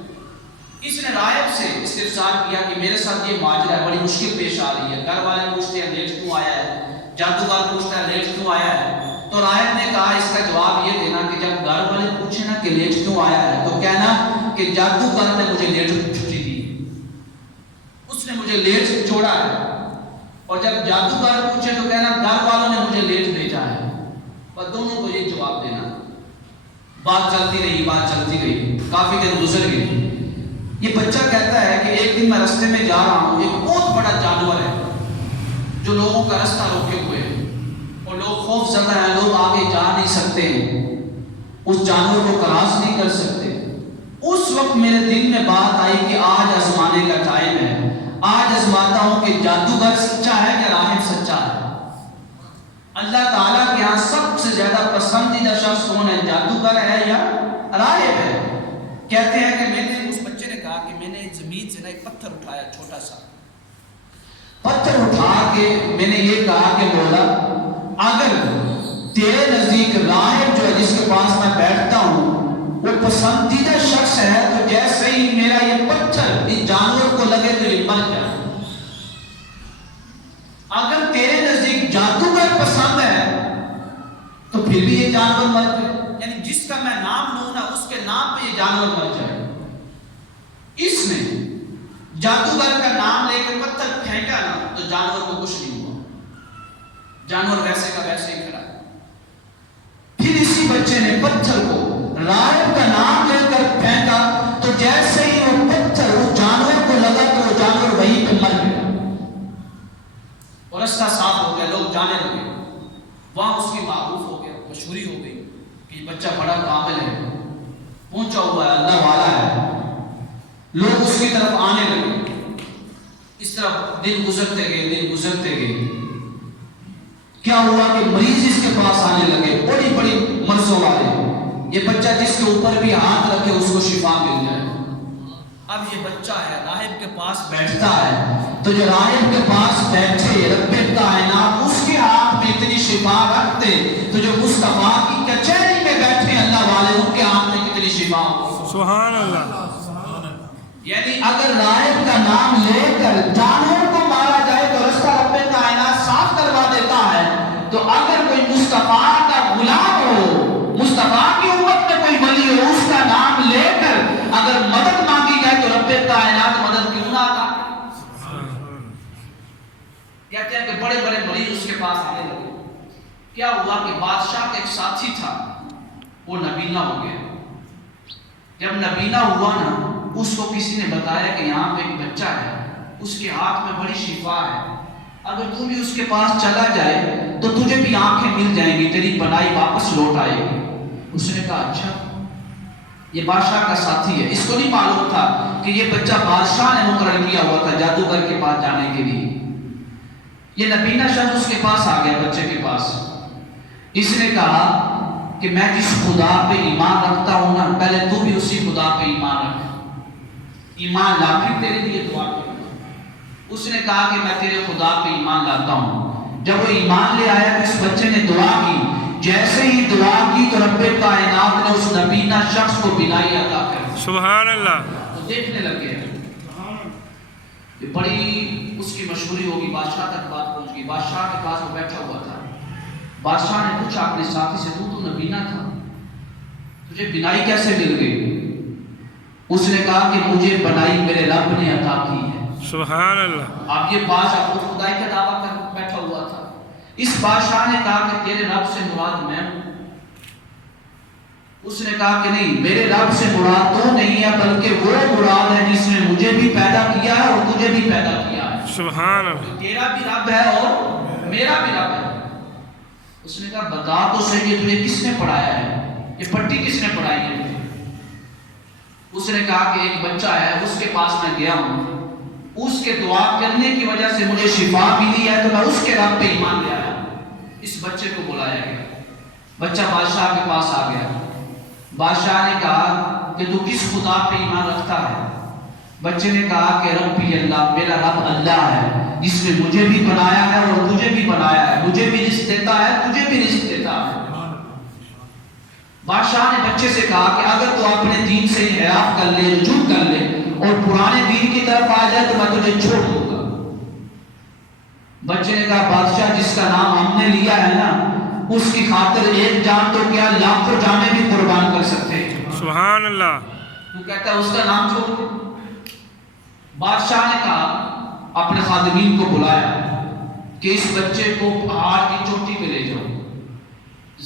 اس نے راہب سے استفسار کیا کہ میرے ساتھ یہ ماجرا ہے، بڑی مشکل پیش آ رہی ہے. گھر والے پوچھتے ہیں لیٹ کیوں آیا ہے، جادوگر پوچھتا ہے لیٹ کیوں آیا ہے. تو راہب نے کہا اس کا جواب یہ دینا کہ جب گھر والے پوچھے نا کہ لیٹ کیوں آیا ہے تو کہنا کہ جادوگر نے مجھے لیٹ چھٹی دی، اس نے مجھے لیٹ چھوڑا ہے. اور جب جادوگر پوچھے تو کہنا گھر والوں نے مجھے لیٹ بھیجا ہے. اور دونوں کو یہ جواب دینا. بات چلتی رہی، بات چلتی رہی، کافی دن گزر گئے. یہ بچہ کہتا ہے کہ ایک دن میں رستے میں جا رہا ہوں، ایک بہت بڑا جانور ہے جو لوگوں کا رستہ روکے ہوئے ہے اور لوگ خوف زدہ ہیں، لوگ آگے جا نہیں سکتے ہیں، اس جانور کو کراس نہیں کر سکتے. اس وقت میرے دل میں بات آئی کہ آج آزمانے کا ٹائم ہے. آج آزماتا ہوں کہ جادوگر سچا ہے یا راہب سچا ہے. اللہ تعالیٰ کے یہاں سب سے زیادہ پسندیدہ شخص کون ہے، جادوگر ہے یا راہب ہے؟ کہتے ہیں کہ میں نے، اس بچے نے کہا کہ میں نے زمین سے نا ایک پتھر اٹھایا، چھوٹا سا پتھر اٹھا کے میں نے یہ کہا کہ مولا اگر تیرے نزدیک راہب جو ہے جس کے پاس میں بیٹھتا ہوں وہ پسندیدہ شخص ہے تو جیسے ہی میرا یہ پتھر اس جانور کو لگے تو یہ مر جائے. اگر تیرے نزدیک جادوگر پسند ہے تو پھر بھی یہ جانور مر جائے. یعنی جس کا میں نام لوں نا اس کے نام پہ یہ جانور مر جائے. اس نے جادوگر کا نام لے کر پتھر پھینکا نا تو جانور کو کچھ نہیں ہوا. جانور ویسے کا ویسے ہی کھڑا. پھر اسی بچے نے پتھر کو راہب کا نام لے کر پھینکا تو جیسے ہی وہ پتھر اس جانور کو لگا تو وہ جانور وہیں پہ مر گیا اور رستہ صاف ہو گیا. لوگ جانے لگے. وہاں اس کی معروف ہو گیا, مشہوری ہو گئی کہ یہ بچہ بڑا کامل ہے, پہنچا ہوا ہے, اللہ والا ہے. لوگ اس کی طرف آنے لگے. اس طرف دن گزرتے گئے. کیا ہوا کہ مریض اس کے پاس آنے لگے, بڑی بڑی مرضوں والے. یہ بچہ جس کے اوپر بھی ہاتھ رکھے اس کو شفا مل جائے. اب یہ بچہ ہے راہب کے پاس بیٹھتا ہے تو جو راہب کے پاس بیٹھے رب کائنات اس کے ہاتھ میں اتنی شفا رکھتے تو جو مصطفیٰ کی کچہری میں بیٹھے اللہ والے ان کے ہاتھ میں کتنی شفا ہو. سبحان اللہ. یعنی اگر راہب کا نام لے کر جانور کو مارا جائے تو رستہ رب کائنات صاف کروا دیتا ہے. تو اگر کوئی مصطفیٰ کا غلام ہو, مصطفیٰ کی امت میں کوئی ولی ہو, اس کا نام لے کر اگر مدد مانگی جائے تو رب کائنات مدد کیوں نہ آتا. کہتے ہیں کہ بڑے بڑے مریض اس کے پاس آنے لگے. کیا ہوا کہ بادشاہ کا ایک ساتھی تھا, وہ نبینا ہو گیا. جب نبینا ہوا نا اس کو کسی نے بتایا کہ یہاں پہ ایک بچہ ہے, اس کے ہاتھ میں بڑی شفا ہے, اگر تو بھی اس کے پاس چلا جائے تو تجھے بھی آنکھیں مل جائیں گی, تیری بنائی واپس لوٹ آئے گی. اس نے کہا اچھا. یہ بادشاہ کا ساتھی ہے. اس کو نہیں معلوم تھا کہ یہ بچہ بادشاہ نے مقرر کیا ہوا تھا جادوگر کے پاس جانے کے لیے. یہ نبینا شخص اس کے پاس آ گیا, بچے کے پاس. اس نے کہا کہ میں جس خدا پہ ایمان رکھتا ہوں نا, پہلے تو بھی اسی خدا پہ ایمان رکھ, ایمان لا پھر تیرے لیے دعا کروں. اس نے کہا کہ میں تیرے خدا پہ ایمان لاتا ہوں. جب وہ ایمان لے آیا تو اس بچے نے دعا کی. جیسے ہی دعا کی تو رب کائنات نے اس نبینا شخص کو بینائی عطا کر دی. سبحان اللہ. تو دیکھنے لگ گیا. بڑی اس کی مشہوری ہوگی, بادشاہ تک بات پہنچ گئی. بادشاہ کے پاس وہ بیٹھا ہوا تھا. بادشاہ نے پوچھا اپنے ساتھی سے, تو نبینا تھا, تجھے بینائی کیسے مل گئی؟ اس نے کہا کہ مجھے بنائی میرے رب نے عطا کی ہے. سبحان اللہ. اب یہ بادشاہ خود خدائی کا دعویٰ کر بیٹھا ہوا تھا. اس بادشاہ نے کہا کہ تیرے رب سے مراد میں ہوں. اس نے کہا کہ نہیں, میرے رب سے مراد تو نہیں ہے بلکہ وہ مراد ہے جس نے مجھے بھی پیدا کیا ہے اور تجھے بھی پیدا کیا ہے. سبحان اللہ. تیرا بھی رب ہے اور میرا بھی رب ہے. اس نے کہا بتا تو صحیح, یہ تجھے کس نے پڑھایا ہے, یہ پٹی کس نے پڑھائی ہے؟ اس نے کہا کہ ایک بچہ ہے, اس کے پاس میں گیا ہوں, اس کے دعا کرنے کی وجہ سے مجھے شفا ملی ہے تو میں اس کے رب پہ ایمان لے آیا. اس بچے کو بلایا گیا. بچہ بادشاہ کے پاس آ گیا. بادشاہ نے کہا کہ تو کس خدا پہ ایمان رکھتا ہے؟ بچے نے کہا کہ ربی اللہ, میرا رب اللہ ہے جس نے مجھے بھی بنایا ہے اور تجھے بھی بنایا ہے, مجھے بھی رزق دیتا ہے, تجھے بھی رزق دیتا ہے. بادشاہ نے بچے سے کہا کہ اگر تو اپنے دین سے انحراف کر لے, رجوع کر لے اور پرانے دین کی طرف آ جائے تو میں تجھے چھوڑ دوں گا. بچے نے کہا بادشاہ جس کا نام ہم نے لیا ہے نا, اس کی خاطر ایک جان تو کیا لاکھوں جانیں بھی قربان کر سکتے ہیں. سبحان اللہ. تو کہتا ہے اس کا نام چھوڑ دے. بادشاہ نے کہا اپنے خادمین کو بلایا کہ اس بچے کو پہاڑ کی چوٹی پہ لے جاؤ,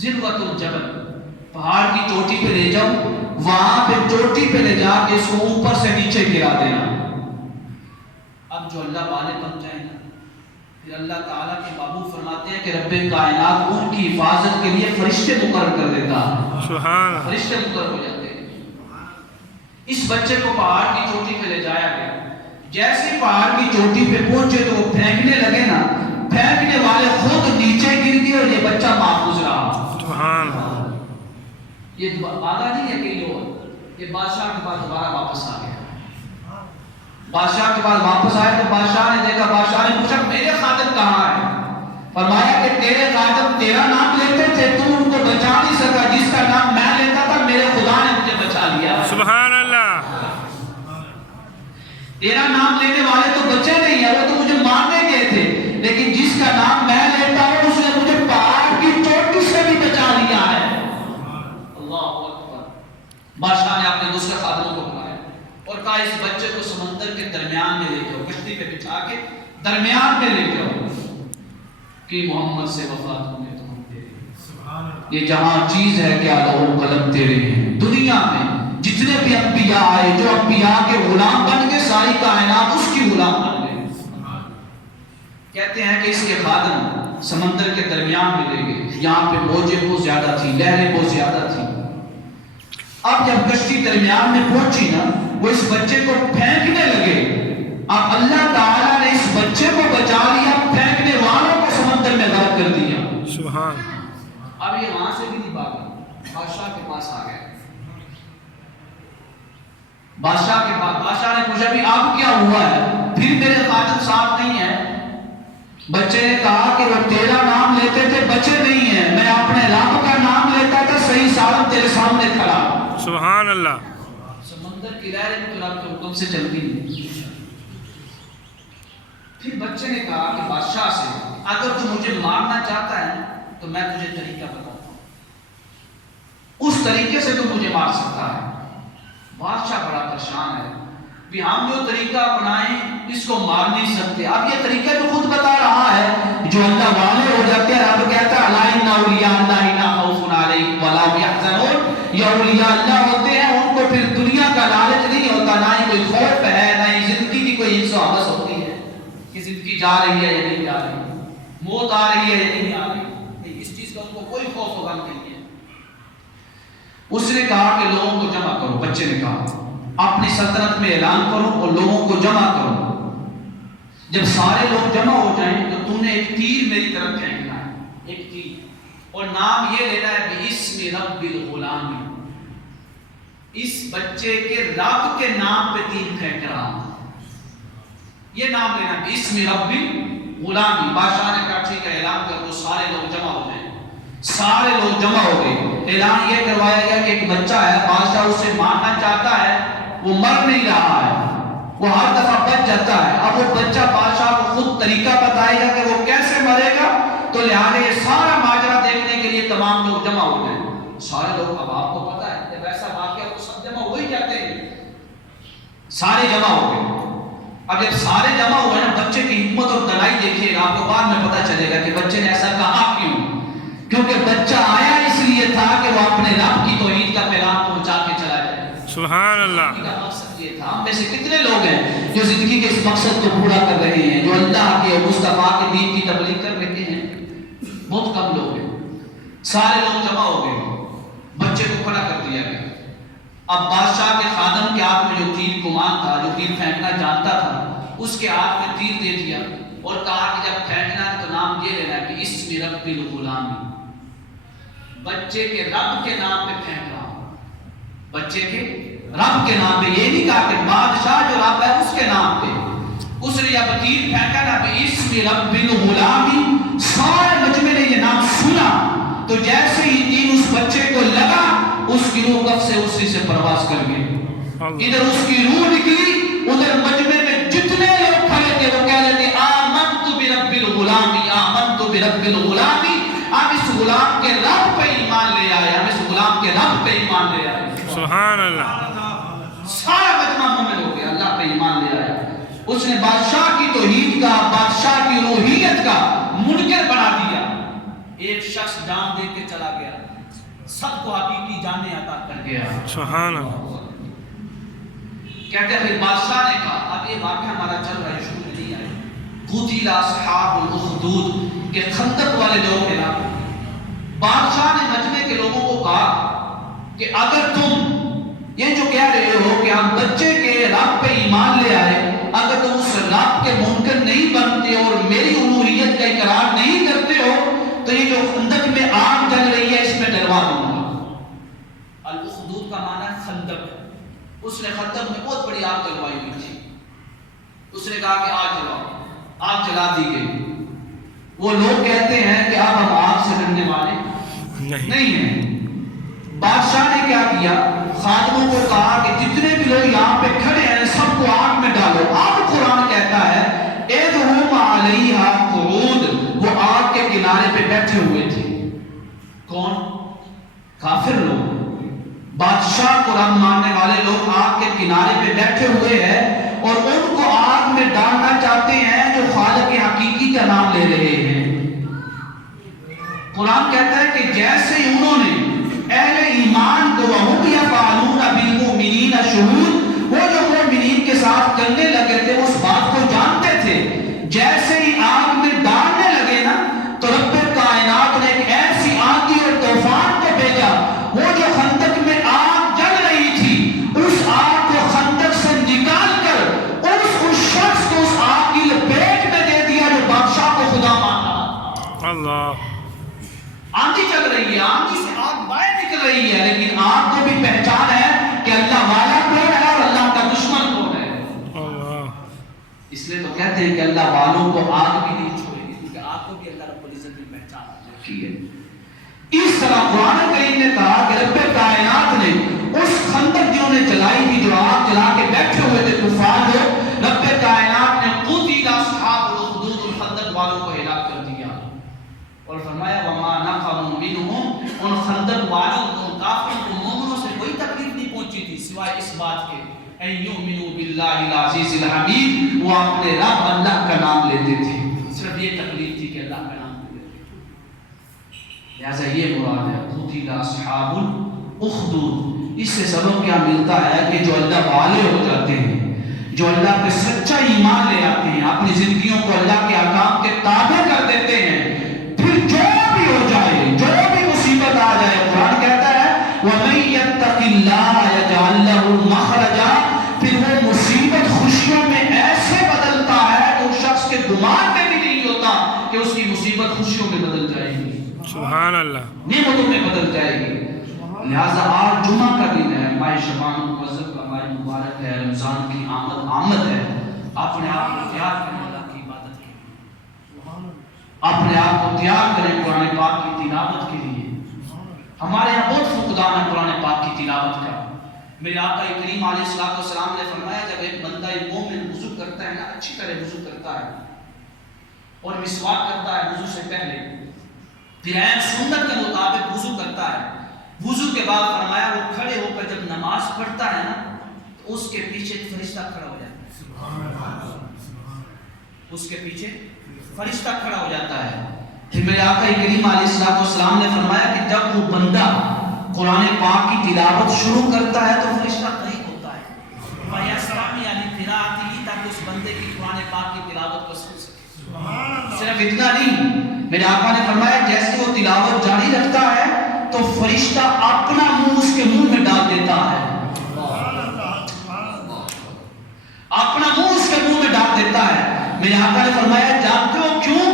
ذروۃ الجبل, پہاڑ کی چوٹی پہ لے جاؤ, وہاں پہ چوٹی پہ لے جا کے اس کو اوپر سے نیچے گرا دینا. اب جو اللہ والے بن جائیں گے پھر اللہ تعالیٰ کے بابو فرماتے ہیں کہ رب کائنات ان کی حفاظت کے لیے فرشتے مقرر کر دیتا ہے. سبحان. فرشتے مقرر ہو جاتے ہیں. اس بچے کو پہاڑ کی چوٹی پہ لے جایا گیا. جیسے پہاڑ کی چوٹی پہ پہنچے تو وہ پھینکنے لگے نا, پھینکنے والے خود نیچے گر گئے اور یہ بچہ محفوظ رہا. سبحان. یہ بھاگا نہیں ہے کہیں اور, یہ بادشاہ کے پاس دوبارہ واپس آ گیا. بادشاہ کے پاس واپس آئے تو بادشاہ نے دیکھا, بادشاہ نے پوچھا میرے خادم کہاں ہے؟ فرمایا کہ تیرے خادم تیرا نام لیتے تھے، تو ان کو بچا نہیں سکا، جس کا نام میں لیتا تھا میرے خدا نے مجھے بچا لیا۔ سبحان اللہ۔ تیرا نام لینے والے تو بچے نہیں ہیں، وہ تو مجھے مارنے گئے تھے، لیکن جس کا نام میں لیتا ہوں اس نے مجھے پہاڑ کی چوٹی سے بھی بچا لیا ہے۔ اللہ اکبر۔ بادشاہ نے اپنے دوسرے خادموں کو بلایا اور کہا اس بچے کو سمندر کے درمیان میں لے جاؤ، کشتی پہ بچھا کے درمیان میں لے جاؤ، کہ محمد سے وفا تم نے تو ہم تیرے، یہ جہاں چیز ہے کیا لوح قلم تیرے ہیں۔ دنیا میں جتنے بھی انبیاء آئے، جو انبیاء کے غلام بن کے ساری کائنات اس کی غلام بن گئے۔ کہتے ہیں کہ اس کے خادم سمندر کے درمیان میں لے گئے، یہاں پہ موجیں بہت زیادہ تھی، لہریں بہت زیادہ تھی۔ اب جب کشتی درمیان میں پہنچی نا، وہ اس بچے کو پھینکنے لگے، اب اللہ تعالیٰ نے اس بچے کو بچا لیا، پھینکنے والوں کو سمندر میں غرق کر دیا۔ سبحان۔ اب یہ وہاں سے بھی نہیں بھاگا، بادشاہ کے پاس آ گئے۔ بادشاہ کے پاس، بادشاہ نے پوچھا بھی اب کیا ہوا ہے؟ پھر میرے خادم صاحب نہیں ہے۔ بچے نے کہا کہ وہ تیرا نام لیتے تھے، بچے نہیں ہیں، میں اپنے رب کا نام لیتا تھا، صحیح سالم تیرے سامنے کھڑا۔ سبحان اللہ۔ سمندر کی لہریں تو رب کے حکم سے چلتی ہیں۔ پھر بچے نے کہا کہ بادشاہ سے اگر تو مجھے مارنا چاہتا ہے تو میں تجھے طریقہ بتاتا ہوں، اس طریقے سے تو مجھے مار سکتا ہے۔ بادشاہ بڑا پریشان ہے کہ ہم جو طریقہ اپنائیں اس کو مار نہیں سکتے۔ اب یہ طریقہ جو خود بتا رہا ہے، جو اللہ والے ہو جاتے ہیں، رب کہتا ہے الا ان اولیاء اللہ لا خوف علیہم ولا هم يحزنون، یہ اولیاء اللہ ہوتے ہیں، ان کو پھر دنیا کا لالچ نہیں ہوتا، نہ ہی کوئی خوف ہے، نہ ہی زندگی کی کوئی ہنس و حوث ہوتی ہے کہ زندگی جا رہی ہے یا نہیں جا رہی، موت آ رہی ہے یا نہیں آ رہی، اس چیز کا ان کو کوئی خوف و غم نہیں ہے۔ اس نے کہا کہ لوگوں کو جمع کرو، بچے نے کہا اپنی سلطنت میں اعلان کرو اور لوگوں کو جمع کرو، جب سارے لوگ جمع ہو جائیں تو تم نے ایک تیر میری طرف پھینکنا ہے، ایک تیر، اور نام یہ لینا ہے بِاسْمِ رَبِّ الْغُلَامِ، اس بچے کے رب کے نام پہ تیر پھینک رہا ہوں، یہ نام لینا بِاسْمِ رَبِّ الْغُلَامِ۔ بادشاہ نے کہا ٹھیک ہے اعلان کر دو، سارے لوگ جمع ہو جائیں۔ سارے لوگ جمع ہو گئے، اعلان یہ کروایا گیا کہ ایک بچہ ہے، بادشاہ اسے مارنا چاہتا ہے، وہ مر نہیں رہا ہے، وہ ہر دفعہ بچ جاتا ہے۔ اب وہ بچہ بادشاہ کو خود طریقہ بتائے گا کہ وہ کیسے مرے گا، تو لہٰذا یہ سارا ماجرا دیکھنے کے لیے تمام لوگ جمع ہو گئے۔ سارے لوگ، اب آپ کو پتا ہے جب ایسا واقعہ تو سب جمع ہو ہی جاتے ہیں، سارے جمع ہو گئے۔ اب جب سارے جمع ہوئے نا، بچے کی حکمت اور دلائی دیکھیے گا، آپ کو بعد میں پتا چلے گا کہ بچے نے ایسا کہا کیوں، کیونکہ بچہ آیا اس لیے تھا کہ وہ اپنے رب کی توحید کا پیغام پہنچا کے چلا جائے۔ سبحان اللہ۔ مقصد یہ تھا۔ ہم میں سے کتنے لوگ ہیں جو زندگی کے اس مقصد کو پورا کر رہے ہیں، جو اللہ کے مصطفیٰ کے دین کی تبلیغ کر رہے ہیں؟ بہت کم لوگ ہیں۔ سارے لوگ جمع ہو گئے، بچے کو کھڑا کر دیا گیا۔ اب بادشاہ کے خادم کے ہاتھ میں جو تیر کمان تھا، جو تیر پھینکنا جانتا تھا، اس کے ہاتھ میں تیر دے دیا اور کہا کہ جب پھینکنا ہے تو نام یہ لینا کہ اسم رب الغلام، بچے کے رب کے نام پہ پھینک رہا ہوں، بچے کے رب کے نام پہ، یہ نہیں کہا کہ بادشاہ جو رب ہے اس کے نام پہ۔ اس نے جب تیر پھینکا نا اسم رب الغلام، سارے مجمع نے یہ نام سنا، تو جیسے ہی تیر اس بچے کو لگا، اس کی روح کف سے اسی سے پرواز کر گئی۔ ادھر اس کی روح نکلی، ادھر مجمع میں جتنے لوگ کھڑے تھے وہ کہہ رہے تھے آمنت برب الغلام، آمنت برب الغلام، ہم اس غلام کے رب پہ ایمان لے آئے، ہم اس غلام کے رب پہ ایمان لے آئے۔ سبحان اللہ۔ سارا مجمع مومن ہو گیا، اللہ پہ ایمان لے آیا۔ اس نے بادشاہ کی توحید کا، بادشاہ کی الوہیت کا منکر بنا دیا۔ ایک شخص جان دے کے چلا گیا، سب کو حقیقی جانیں عطا کر گیا۔ سبحان اللہ۔ کہتے ہیں پھر بادشاہ نے کہا، اب یہ واقعہ ہمارا چل رہا ہے، شروع میں نہیں آئے، قتل اصحاب الاخدود کے خندق والے لوگ کے نام۔ بادشاہ نے مجمع کے لوگوں کو کہا کہ اگر تم یہ جو کہہ رہے ہو کہ ہم بچے کے رب پہ ایمان لے آئے، اگر تم اس رب کے منکر نہیں بنتے اور میری الوہیت کا اقرار نہیں کرتے ہو، تو یہ جو خندق میں آگ جل رہی ہے اس میں ڈلوا دوں گا۔ الاخدود کا معنی ہے خندق۔ اس نے خندق میں بہت بڑی آگ جلوائی ہوئی تھی۔ اس نے کہا کہ آگ جلاؤ، آگ جلا دی گئی۔ وہ لوگ کہتے ہیں کہ اب ہم آگ سے ڈرنے والے نہیں ہیں۔ بادشاہ نے کیا کیا؟ خادموں کو کہا کہ جتنے بھی لوگ یہاں پہ کھڑے ہیں سب کو آگ میں ڈالو۔ اب قرآن کہتا ہے اِذْهُمْ عَلَيْهَا قُعُودٌ، وہ آگ کے کنارے پہ بیٹھے ہوئے تھے۔ کون؟ کافر لوگ، بادشاہ قرآن ماننے والے لوگ آگ کے کنارے پہ بیٹھے ہوئے ہیں اور ان کو آگ میں ڈالنا چاہتے ہیں جو خالق حقیقی کا نام لے رہے ہیں۔ قرآن کہتا ہے کہ جیسے ہی انہوں نے اہل ایمان کو وَهُمْ يَفْعَلُونَ بِالْمُؤْمِنِينَ شُهُودٌ، وہ جو مومنین کے ساتھ کرنے لگے تھے اس بات کو جانتے تھے، جیسے ہی آگ میں ڈالنے لگے نا تو رب کائنات نے ایک ایسی آندھی اور طوفان کو بھیجا، وہ جو خندق میں آگ جل رہی تھی اس آگ کو خندق سے نکال کر اس شخص کو اس آگ کی لپیٹ میں دے دیا جو بادشاہ کو خدا مان رہا تھا۔ اللہ، آندھی چل رہی ہے، آندھی سے آگ باہر نکل رہی ہے، لیکن آگ کو بھی پہچان ہے کہ اللہ والا کون ہے اور اللہ کا دشمن کون ہے۔ اس لیے تو کہتے ہیں کہ اللہ والوں کو آگ بھی نہیں چھوڑے گی، کیونکہ آگ کو بھی اللہ رب العزت نے پہچان رکھی ہے۔ اس طرح قرآن کریم نے کہا کہ رب کائنات نے اس خندق جو نے جلائی تھی، جو آگ جلا کے بیٹھے ہوئے تھے کفار لوگ، رب کائنات نے قتل اصحاب الاخدود، الخندق والوں کو ہلاک کر دیا اور فرمایا وما نقموا منهم، ان خندق والوں کو کافروں کو مومنوں سے کوئی تکلیف نہیں پہنچی تھی سوائے اس بات کے ان یؤمنوا باللہ العزیز الحمید، وہ اپنے رب اللہ کا نام لیتے تھے، صرف یہ تکلیف تھی کہ اللہ کا نام لیتے تھے۔ لہذا یہ مراد ہے قتل اصحاب الاخدود۔ اس سے سبب کیا ملتا ہے کہ جو اللہ والے ہو جاتے ہیں، جو اللہ پہ سچا ایمان لے آتے ہیں، اپنی زندگیوں کو اللہ کے احکام کے تابع کر دیتے ہیں، پھر جو بھی ہو جائے، جو بھی مصیبت آ جائے، قرآن کہتا ہے وَمَن يَتَّقِ اللَّهَ يَجْعَل لَّهُ مَخْرَجًا، پھر وہ مصیبت خوشیوں میں ایسے بدلتا ہے کہ اس شخص کے گمان میں بھی نہیں ہوتا کہ اس کی مصیبت خوشیوں میں بدل جائے گی، سبحان اللہ، نعمتوں میں بدل جائے گی۔ لہٰذا آج جمعہ کا دن ہے، ماہ شعبان المعظم کا ماہ مبارک ہے، رمضان کی آمد ہے، اپنے آپ کو تیار کریں اللہ کی عبادت کے لیے، اپنے آپ کو تیار کریں قرآن پاک کی تلاوت کے لیے۔ ہمارے یہاں بہت فقدان ہے قرآن پاک کی تلاوت کا۔ میرے آقا کریم علیہ السلام نے فرمایا جب ایک بندہ ایک مومن وضو کرتا ہے نا، اچھی طرح وضو کرتا ہے اور مسواک کرتا ہے وضو سے پہلے، پھر عین سنت کے مطابق وضو کرتا ہے، وضو کے بعد فرمایا وہ کھڑے ہو کر جب نماز پڑھتا ہے نا تو اس کے پیچھے ایک فرشتہ کھڑا ہو جاتا ہے، اس کے پیچھے فرشتہ کھڑا ہو جاتا ہے۔ پھر میرے آقا کریم علیہ السلام نے فرمایا کہ جب وہ بندہ قرآن پاک کی تلاوت شروع کرتا ہے تو فرشتہ قریب ہوتا ہے، یعنی قراءتی، تاکہ اس بندے کی قرآن پاک کی تلاوت کو سن سکے۔ صرف اتنا نہیں، میرے آقا نے فرمایا جیسے وہ تلاوت جاری رکھتا ہے تو فرشتہ اپنا منہ اس کے منہ میں ڈال دیتا ہے، اپنا منہ اس کے منہ میں ڈال دیتا ہے۔ میرے آقا نے فرمایا جانتے ہو کیوں؟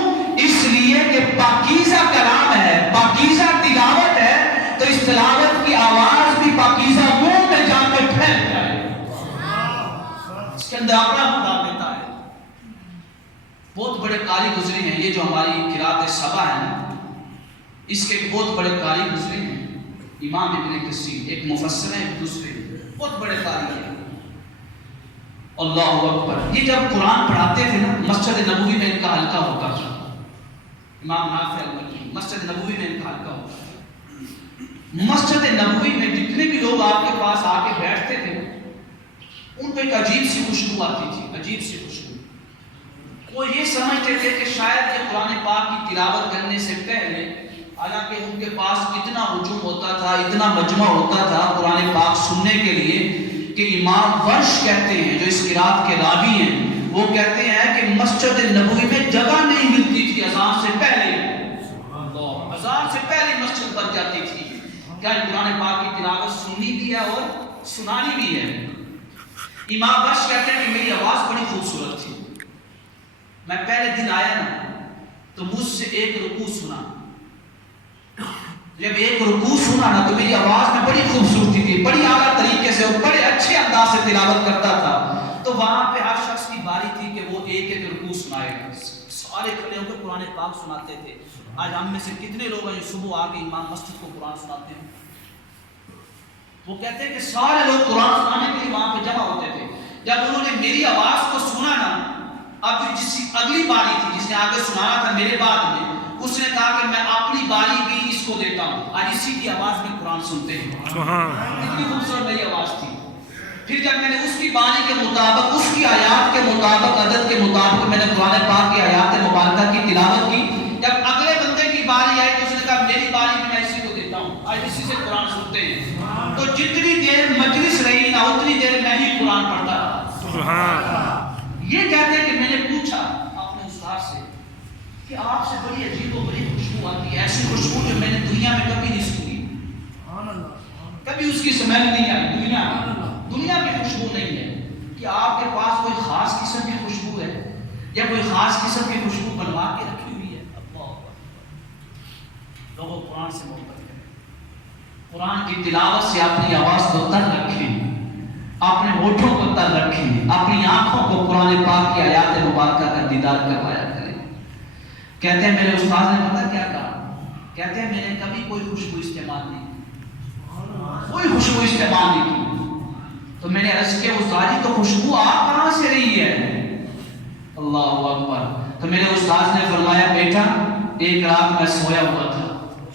اس لیے کہ پاکیزہ کلام ہے، پاکیزہ تلاوت ہے، تو اس تلاوت کی آواز بھی پاکیزہ منہ میں جا کے پھیل جائے، اس کے اندر اپنا منہ ڈال دیتا ہے۔ بہت بڑے قاری گزرے ہیں، یہ جو ہماری قرات سبا ہے نا، اس کے ایک بہت بڑے قاری گزرے ہیں، امام ابن کثیر، ایک مفسر ہیں، ایک دوسرے بہت بڑے قاری ہیں۔ اللہ اکبر، یہ جب قرآن پڑھاتے تھے نا مسجد نبوی میں ان کا حلقہ ہوتا تھا، امام نافع المکی، مسجد نبوی میں ان کا حلقہ ہوتا تھا۔ مسجد نبوی میں جتنے بھی لوگ آپ کے پاس آ کے بیٹھتے تھے ان کو ایک عجیب سی خوشبو آتی تھی، عجیب سی خوشبو۔ وہ یہ سمجھتے تھے کہ شاید یہ قرآن پاک کی تلاوت کرنے سے پہلے، حالانکہ ان کے پاس اتنا ہجوم ہوتا تھا، اتنا مجمع ہوتا تھا قرآن پاک سننے کے لیے کہ امام ورش کہتے ہیں جو اس قرات کے راوی ہیں، وہ کہتے ہیں کہ مسجد نبوی میں جگہ نہیں ملتی تھی اذان سے پہلے، اذان سے پہلے مسجد بن جاتی تھی، کیا قرآن پاک کی تلاوت سننی بھی ہے اور سنانی بھی ہے۔ امام ورش کہتے ہیں کہ میری آواز بڑی خوبصورت تھی، میں پہلے دن آیا نا تو مجھ سے ایک رکوع سنا، جب ایک رکوع سنا نا تو میری آواز میں بڑی خوبصورتی تھی، بڑی اعلیٰ طریقے سے اور بڑے اچھے انداز سے تلاوت کرتا تھا، تو وہاں پہ ہر شخص کی باری تھی کہ وہ ایک ایک رکوع سنائے گا، سارے کھڑے ہو کر قرآن پاک سناتے تھے. آج ہم میں سے کتنے لوگ ہیں جو صبح آ کے امام مسجد کو قرآن سناتے ہیں؟ وہ کہتے ہیں کہ سارے لوگ قرآن سنانے کے لیے وہاں پہ جمع ہوتے تھے. جب انہوں نے میری آواز کو سنا نا، اب جس اگلی باری تھی جس نے آگے سنانا تھا میرے بعد میں، اس نے کہا کہ میں اپنی باری بھی اس کو دیتا ہوں، آج اسی کی آواز میں قرآن سنتے ہیں. اتنی خوبصورت میری آواز تھی. پھر جب میں نے اس کی بانی کے مطابق، اس کی آیات کے مطابق، عدد کے مطابق میں نے قرآن پاک کی آیات مبارکہ کی تلاوت کی، جب اگلے بندے کی باری آئی تو اس نے کہا میری باری بھی میں اسی کو دیتا ہوں، آج اسی سے قرآن سنتے ہیں. تو جتنی دیر مجلس رہی نا اتنی دیر میں ہی قرآن پڑھتا رہا. یہ کہتے ہیں کہ میں نے پوچھا اپنے استاد سے کہ آپ سے بڑی عجیب و بڑی خوشبو آتی ہے، ایسی خوشبو جو میں نے دنیا میں کبھی نہیں سنی، کبھی اس کی سمیل نہیں آئی. دنیا کی خوشبو نہیں ہے. کہ آپ کے پاس کوئی خاص قسم کی خوشبو ہے یا کوئی خاص قسم کی خوشبو بنوا کے رکھی ہوئی ہے؟ اللہ لوگوں قرآن سے محبت کریں، قرآن کی تلاوت سے اپنی آواز کو تر رکھیں، اپنے ہونٹوں کو تر رکھیں، اپنی آنکھوں کو قرآن پاک کی آیات مبارکہ کا دیدار کروایا کریں. کہتے ہیں میرے استاد نے پتہ کیا کہا؟ کہتے ہیں میں نے کبھی کوئی خوشبو استعمال نہیں کی، کوئی خوشبو استعمال نہیں کی. تو میں نے عرض کیا استاد جی تو خوشبو آپ کہاں سے رہی ہے؟ اللہ اکبر. تو میرے استاد نے فرمایا بیٹا ایک رات میں سویا ہوا تھا،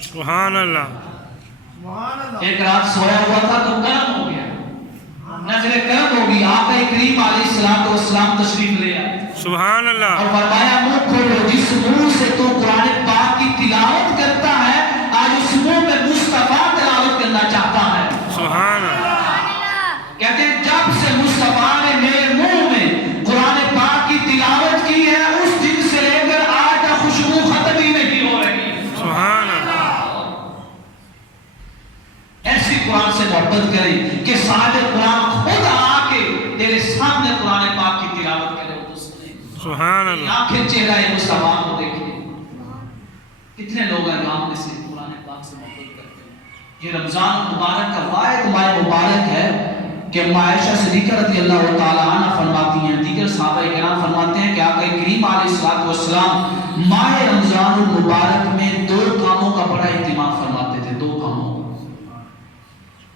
سبحان اللہ، ایک رات سویا ہوا تھا تو کرم ہو گیا، نظر کرم ہو گئی. آقا کریم علیہ الصلوۃ والسلام تشریف لے آئے سبحان اللہ، اور فرمایا منہ کھولو، جس منہ سے تو قرآن پاک کی تلاوت کرتا ہے آج اس منہ میں مصطفیٰ تلاوت کرنا چاہتا ہے. سبحان اللہ. کہتے ہیں جب سے مصطفیٰ نے میرے منہ میں قرآن پاک کی تلاوت کی ہے اس دن سے لے کر آج تک خوشبو ختم ہی نہیں ہو رہی. سبحان اللہ. ایسی قرآن سے محبت کریں کہ صاحب قرآن خود آ کے تیرے سامنے قرآن پاک کی تلاوت کرے اور تو سنے. سبحان اللہ. آنکھیں چہرہ مصطفیٰ کو دیکھیں. کتنے لوگ ہیں جو آپ میں سے قرآن پاک سے محبت کرتے ہیں؟ یہ رمضان مبارک کا واحد ماہ مبارک ہے کہ عائشہ صدیقہ رضی اللہ تعالیٰ عنہ فرماتی ہیں، دیگر صحابہ کرام فرماتے ہیں کہ آقا کریم علیہ الصلوۃ والسلام ماہ رمضان المبارک میں دو کاموں کا بڑا اہتمام فرماتے تھے. دو کاموں،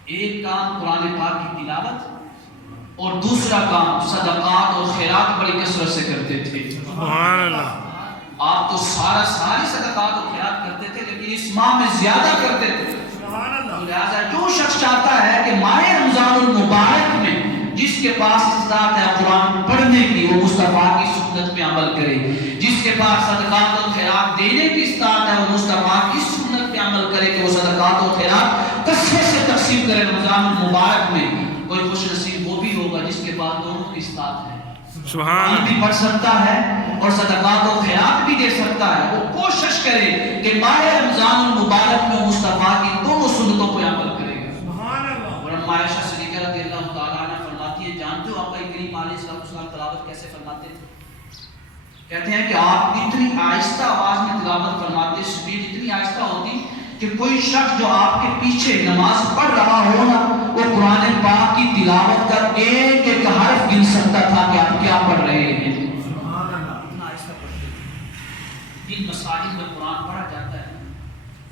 ایک کام قرآن پاک کی تلاوت اور دوسرا کام صدقات اور خیرات بڑی کثرت سے کرتے تھے. سبحان اللہ. آپ تو ساری صدقات اور خیرات کرتے تھے لیکن اس ماہ میں زیادہ کرتے تھے. لہذا جو شخص چاہتا ہے کہ ماہ رمضان المبارک میں جس کے پاس استطاعت ہے قرآن پڑھنے کی وہ مصطفیٰ کی سنت پہ عمل کرے، جس کے پاس صدقات اور خیرات دینے کی استطاعت ہے وہ مصطفیٰ کی سنت پہ عمل کرے کہ وہ صدقات اور خیرات کثرت سے تقسیم کرے رمضان المبارک میں. کوئی خوش نصیب وہ بھی ہوگا جس کے پاس دونوں کی استطاعت ہے، سبحان قرآن بھی پڑھ سکتا ہے اور صدقات و خیرات بھی دے سکتا ہے. وہ کوشش کرے کہ ماہ رمضان المبارک میں مصطفیٰ کی دونوں سنتوں پر عمل کرے گا. اور ہم عائشہ صدیقہ رضی اللہ تعالیٰ عنہ فرماتی ہیں، جانتے ہو آقا کریم علیہ السلام تلاوت کیسے فرماتے تھے؟ کہتے ہیں کہ آپ اتنی آہستہ آواز میں تلاوت فرماتے، سپیڈ اتنی آہستہ ہوتی کہ کوئی شخص جو آپ کے پیچھے نماز پڑھ رہا ہو نا وہ قرآن پاک کی تلاوت کا ایک ایک حرف گن سکتا تھا کہ آپ کیا پڑھ رہے ہیں. اتنا آہستہ پڑھتے تھے. ان مساجد میں قرآن پڑھا جاتا ہے،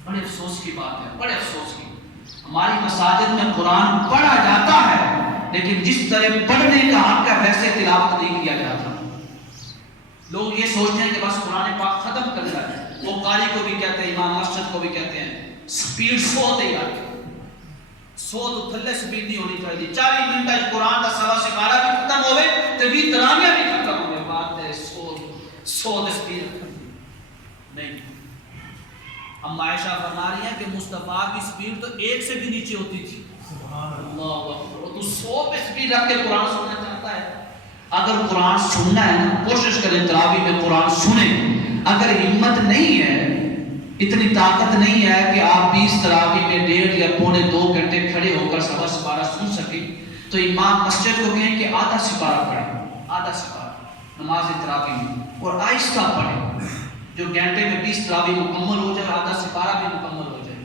بڑے افسوس کی بات ہے، بڑے افسوس کی. ہماری مساجد میں قرآن پڑھا جاتا ہے لیکن جس طرح پڑھنے کا حق ہے ویسے تلاوت نہیں کیا جاتا. لوگ یہ سوچتے ہیں کہ بس قرآن پاک ختم کر جائے. وہ قاری کو بھی کہتے ہیں، امام مسجد کو بھی کہتے ہیں سپیڈ 100 دے گا، 100 تو تھلے سپیڈ نہیں ہونی چاہیے. 40 منٹ قرآن کا سوا سپارہ بھی ختم ہوئے تو بھی تراویح بھی ختم ہوئے. بات ہے 100 سپیڈ نہیں. ہم عائشہ فرما رہی ہیں کہ مصطفیٰ کی سپیڈ تو 1 سے بھی نیچے ہوتی تھی. اللہ اکبر. تو 100 پہ سپیڈ رکھ کے قرآن سننا چاہتا ہے. اگر قرآن سننا ہے نا کوشش کریں تراویح میں قرآن سنیں. اگر ہمت نہیں ہے، اتنی طاقت نہیں ہے کہ آپ 20 تراویح میں 1.5 یا پونے 2 گھنٹے کھڑے ہو کر سوا سپارہ سن سکیں تو امام مسجد کو کہیں کہ آدھا سپارہ پڑھیں، آدھا سپارہ نماز تراویح میں اور آہستہ پڑھیں. جو گھنٹے میں 20 تراویح مکمل ہو جائے آدھا سپارہ بھی مکمل ہو جائے.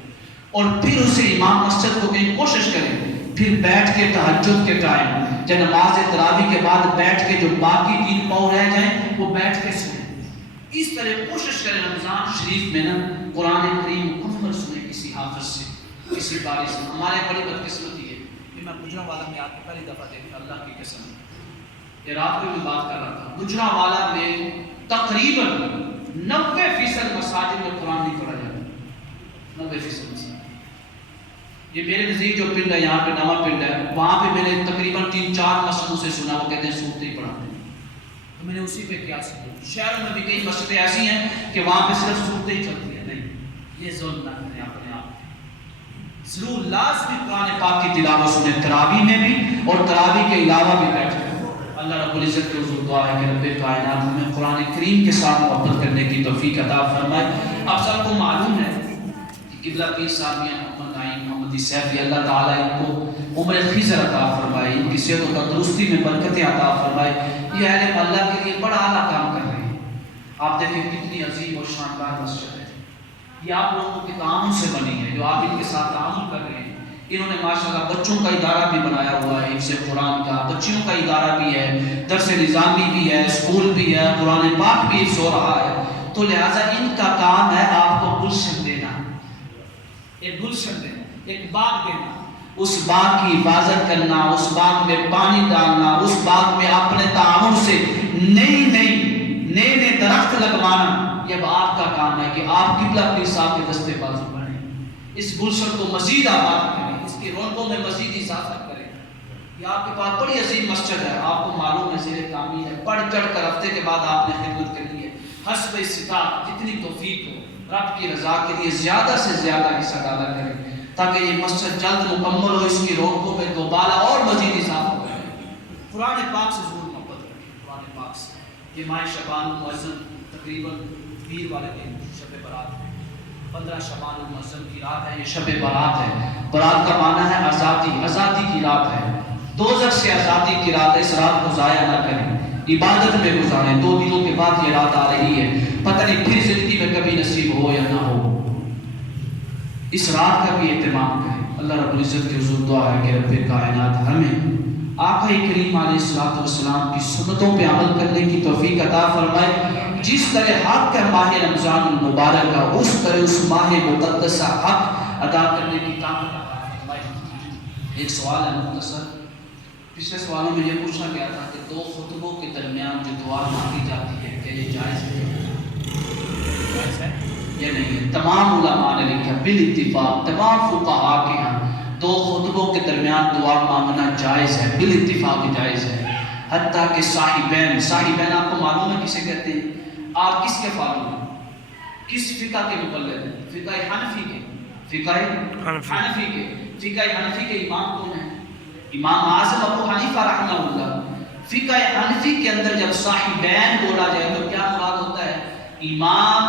اور پھر اسے امام مسجد کو کہیں کوشش کریں پھر بیٹھ کے تہجد کے ٹائم جب نماز تراویح کے بعد بیٹھ کے جو باقی 3 پاؤں رہ جائیں وہ بیٹھ کے سنیں. اس طرح کوشش کریں رمضان شریف میں نا قرآن کریم مکمل سنیں کسی حافظ سے، کسی قاری سے. ہمارے بڑی بدقسمتی ہے کہ میں گجرانوالا میں آ کے پہلی دفعہ دیکھا، اللہ کی قسم یہ رات کو میں بات کر رہا تھا، گجرانوالا میں تقریباً 90% مساجد میں قرآن نہیں پڑھا جاتا. 90% مساجد. یہ میرے نزدیک جو پنڈ ہے یہاں پہ نواں پنڈ ہے، وہاں پہ میں نے تقریباً 3-4 مسجدوں سے سنا وہ کہتے ہیں سورتیں ہی پڑھاتے ہیں. تو میں نے اسی پہ قیاس کیا. شہروں میں بھی کئی مسجدیں ایسی ہیں کہ وہاں پہ صرف سورتیں ہی چلتی ہیں. نہیں، یہ ظلم نہ کریں اپنے آپ. ضرور لازمی قرآن پاک کی تلاوت سنیں، تراویح میں بھی اور تراویح کے علاوہ بھی بیٹھے. اللہ رب العزت کے حضور دعا ہے کہ رب کائنات ہمیں قرآن کریم کے ساتھ محبت کرنے کی توفیق عطا فرمائے. آپ سب کو معلوم ہے کہ قبلہ پیر صاحب میاں محمد نعیم محمدی سیفی اللہ تعالیٰ ان کو عمر خضر عطا فرمائے، ان کی صحت و تندرستی میں برکتیں عطا فرمائے. یہ اہل محلہ کے لیے بڑا اعلیٰ کام کر رہے ہیں. آپ دیکھیں کتنی عظیم اور شاندار مسجد ہے. یہ آپ لوگوں کے تعاون سے بنی ہے، جو آپ ان کے ساتھ تعاون کر رہے ہیں. انہوں نے ماشاءاللہ بچوں کا ادارہ بھی بنایا ہوا ہے، حفظ قرآن کا، بچیوں کا ادارہ بھی ہے، درس نظامی بھی ہے، اسکول بھی ہے، قرآن پاک بھی حفظ ہو رہا ہے. تو لہٰذا ان کا کام ہے آپ کو گلشن دینا، ایک گلشن دینا، ایک باغ دینا، اس باغ کی حفاظت کرنا، اس باغ میں پانی ڈالنا، اس باغ میں اپنے تعاون سے نئے درخت لگوانا. یہ اب آپ کا کام ہے کہ آپ قبلہ پیر صاحب کے دستے بازو بنیں، اس گلشن کو مزید آباد کریں، اس کی رونقوں میں مزید اضافہ کریں. یہ آپ کے پاس بڑی عظیم مسجد ہے، آپ کو معلوم ہے زیر تعمیر ہے. بڑھ چڑھ کر ہفتے کے بعد آپ نے خدمت کرنی ہے. حسب استطاعت جتنی توفیق ہو رب کی رضا کے لیے زیادہ سے زیادہ حصہ ڈالا کریں تاکہ یہ مسجد جلد مکمل ہو، اس کی رونقوں میں دوبارہ اور مزید اضافہ ہو. قرآن پاک سے ضرور محبت رکھیں. قرآن پاک سے یہ ماہ شعبان المعظم تقریباً پیر والے دن شب برات ہے. 15 شعبان المعظم کی رات ہے، یہ شب برات ہے. برات کا معنی ہے آزادی، آزادی کی رات ہے. دوزخ سے آزادی کی رات ہے. اس رات کو ضائع نہ کریں، عبادت میں گزاریں. 2 دنوں کے بعد یہ رات آ رہی ہے، پتہ نہیں پھر زندگی میں کبھی نصیب ہو یا نہ ہو. اس رات کا بھی اہتمام کریں. اللہ رب العزت کے حضور دعا ہے کہ رب کائنات ہمیں آقا کریم علیہ السلام کی سنتوں پہ عمل کرنے کی توفیق عطا فرمائے. جس طرح حق کا ماہ رمضان المبارک کا، اس طرح اس ماہ مقدسہ حق ادا کرنے کی طاقت عطا فرمائے. ایک سوال ہے مختصر. پچھلے سوالوں میں یہ پوچھا گیا تھا کہ 2 خطبوں کے درمیان جو دعا مانگی جاتی ہے کیا یہ جائز ہے؟ جائز ہے یا نہیں ہے؟ تمام علماء نے لکھا بالاتفاق، تمام فقہاء کے ہاں 2 خطبوں کے درمیان دعا مانگنا جائز ہے، بالاتفاق جائز ہے. حتیٰ کہ صاحبین آپ کو معلوم ہے کسے کہتے ہیں؟ آپ کس کے فالو ہیں؟ کس فقہ کے مقلد ہیں؟ فقہ حنفی کے. فقہ حنفی کے امام کون ہیں؟ امام اعظم ابو حنیفہ رحمہ اللہ. فقہ حنفی کے اندر جب صاحبین بولا جائے تو کیا مراد ہوتا ہے؟ امام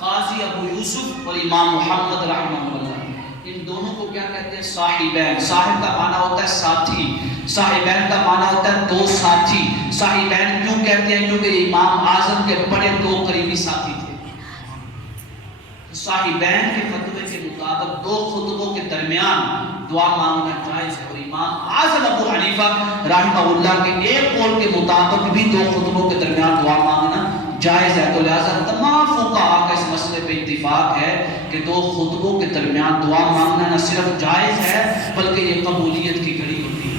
قاضی ابو یوسف اور امام محمد رحمہ اللہ. ان دونوں کو کیا کہتے ہیں؟ صاحبین. صاحب کا معنی ہوتا ہے ساتھی، صاحبین کا معنی ہوتا ہے 2 ساتھی. صاحبین کیوں کہتے ہیں؟ کیونکہ امام اعظم کے بڑے 2 قریبی ساتھی تھے. صاحبین کے فتوے کے مطابق 2 خطبوں کے درمیان دعا مانگنا جائز ہے. اور امام اعظم ابو حنیفہ رحمہ اللہ کے ایک قول کے مطابق بھی 2 خطبوں کے درمیان دعا مانگنا جائز ہے. تو لہذا تمام فقہاء کا اس مسئلے پہ اتفاق ہے کہ 2 خطبوں کے درمیان دعا مانگنا نہ صرف جائز ہے بلکہ یہ قبولیت کی گھڑی ہوتی ہے.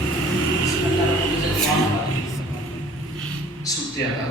سنتے ہیں.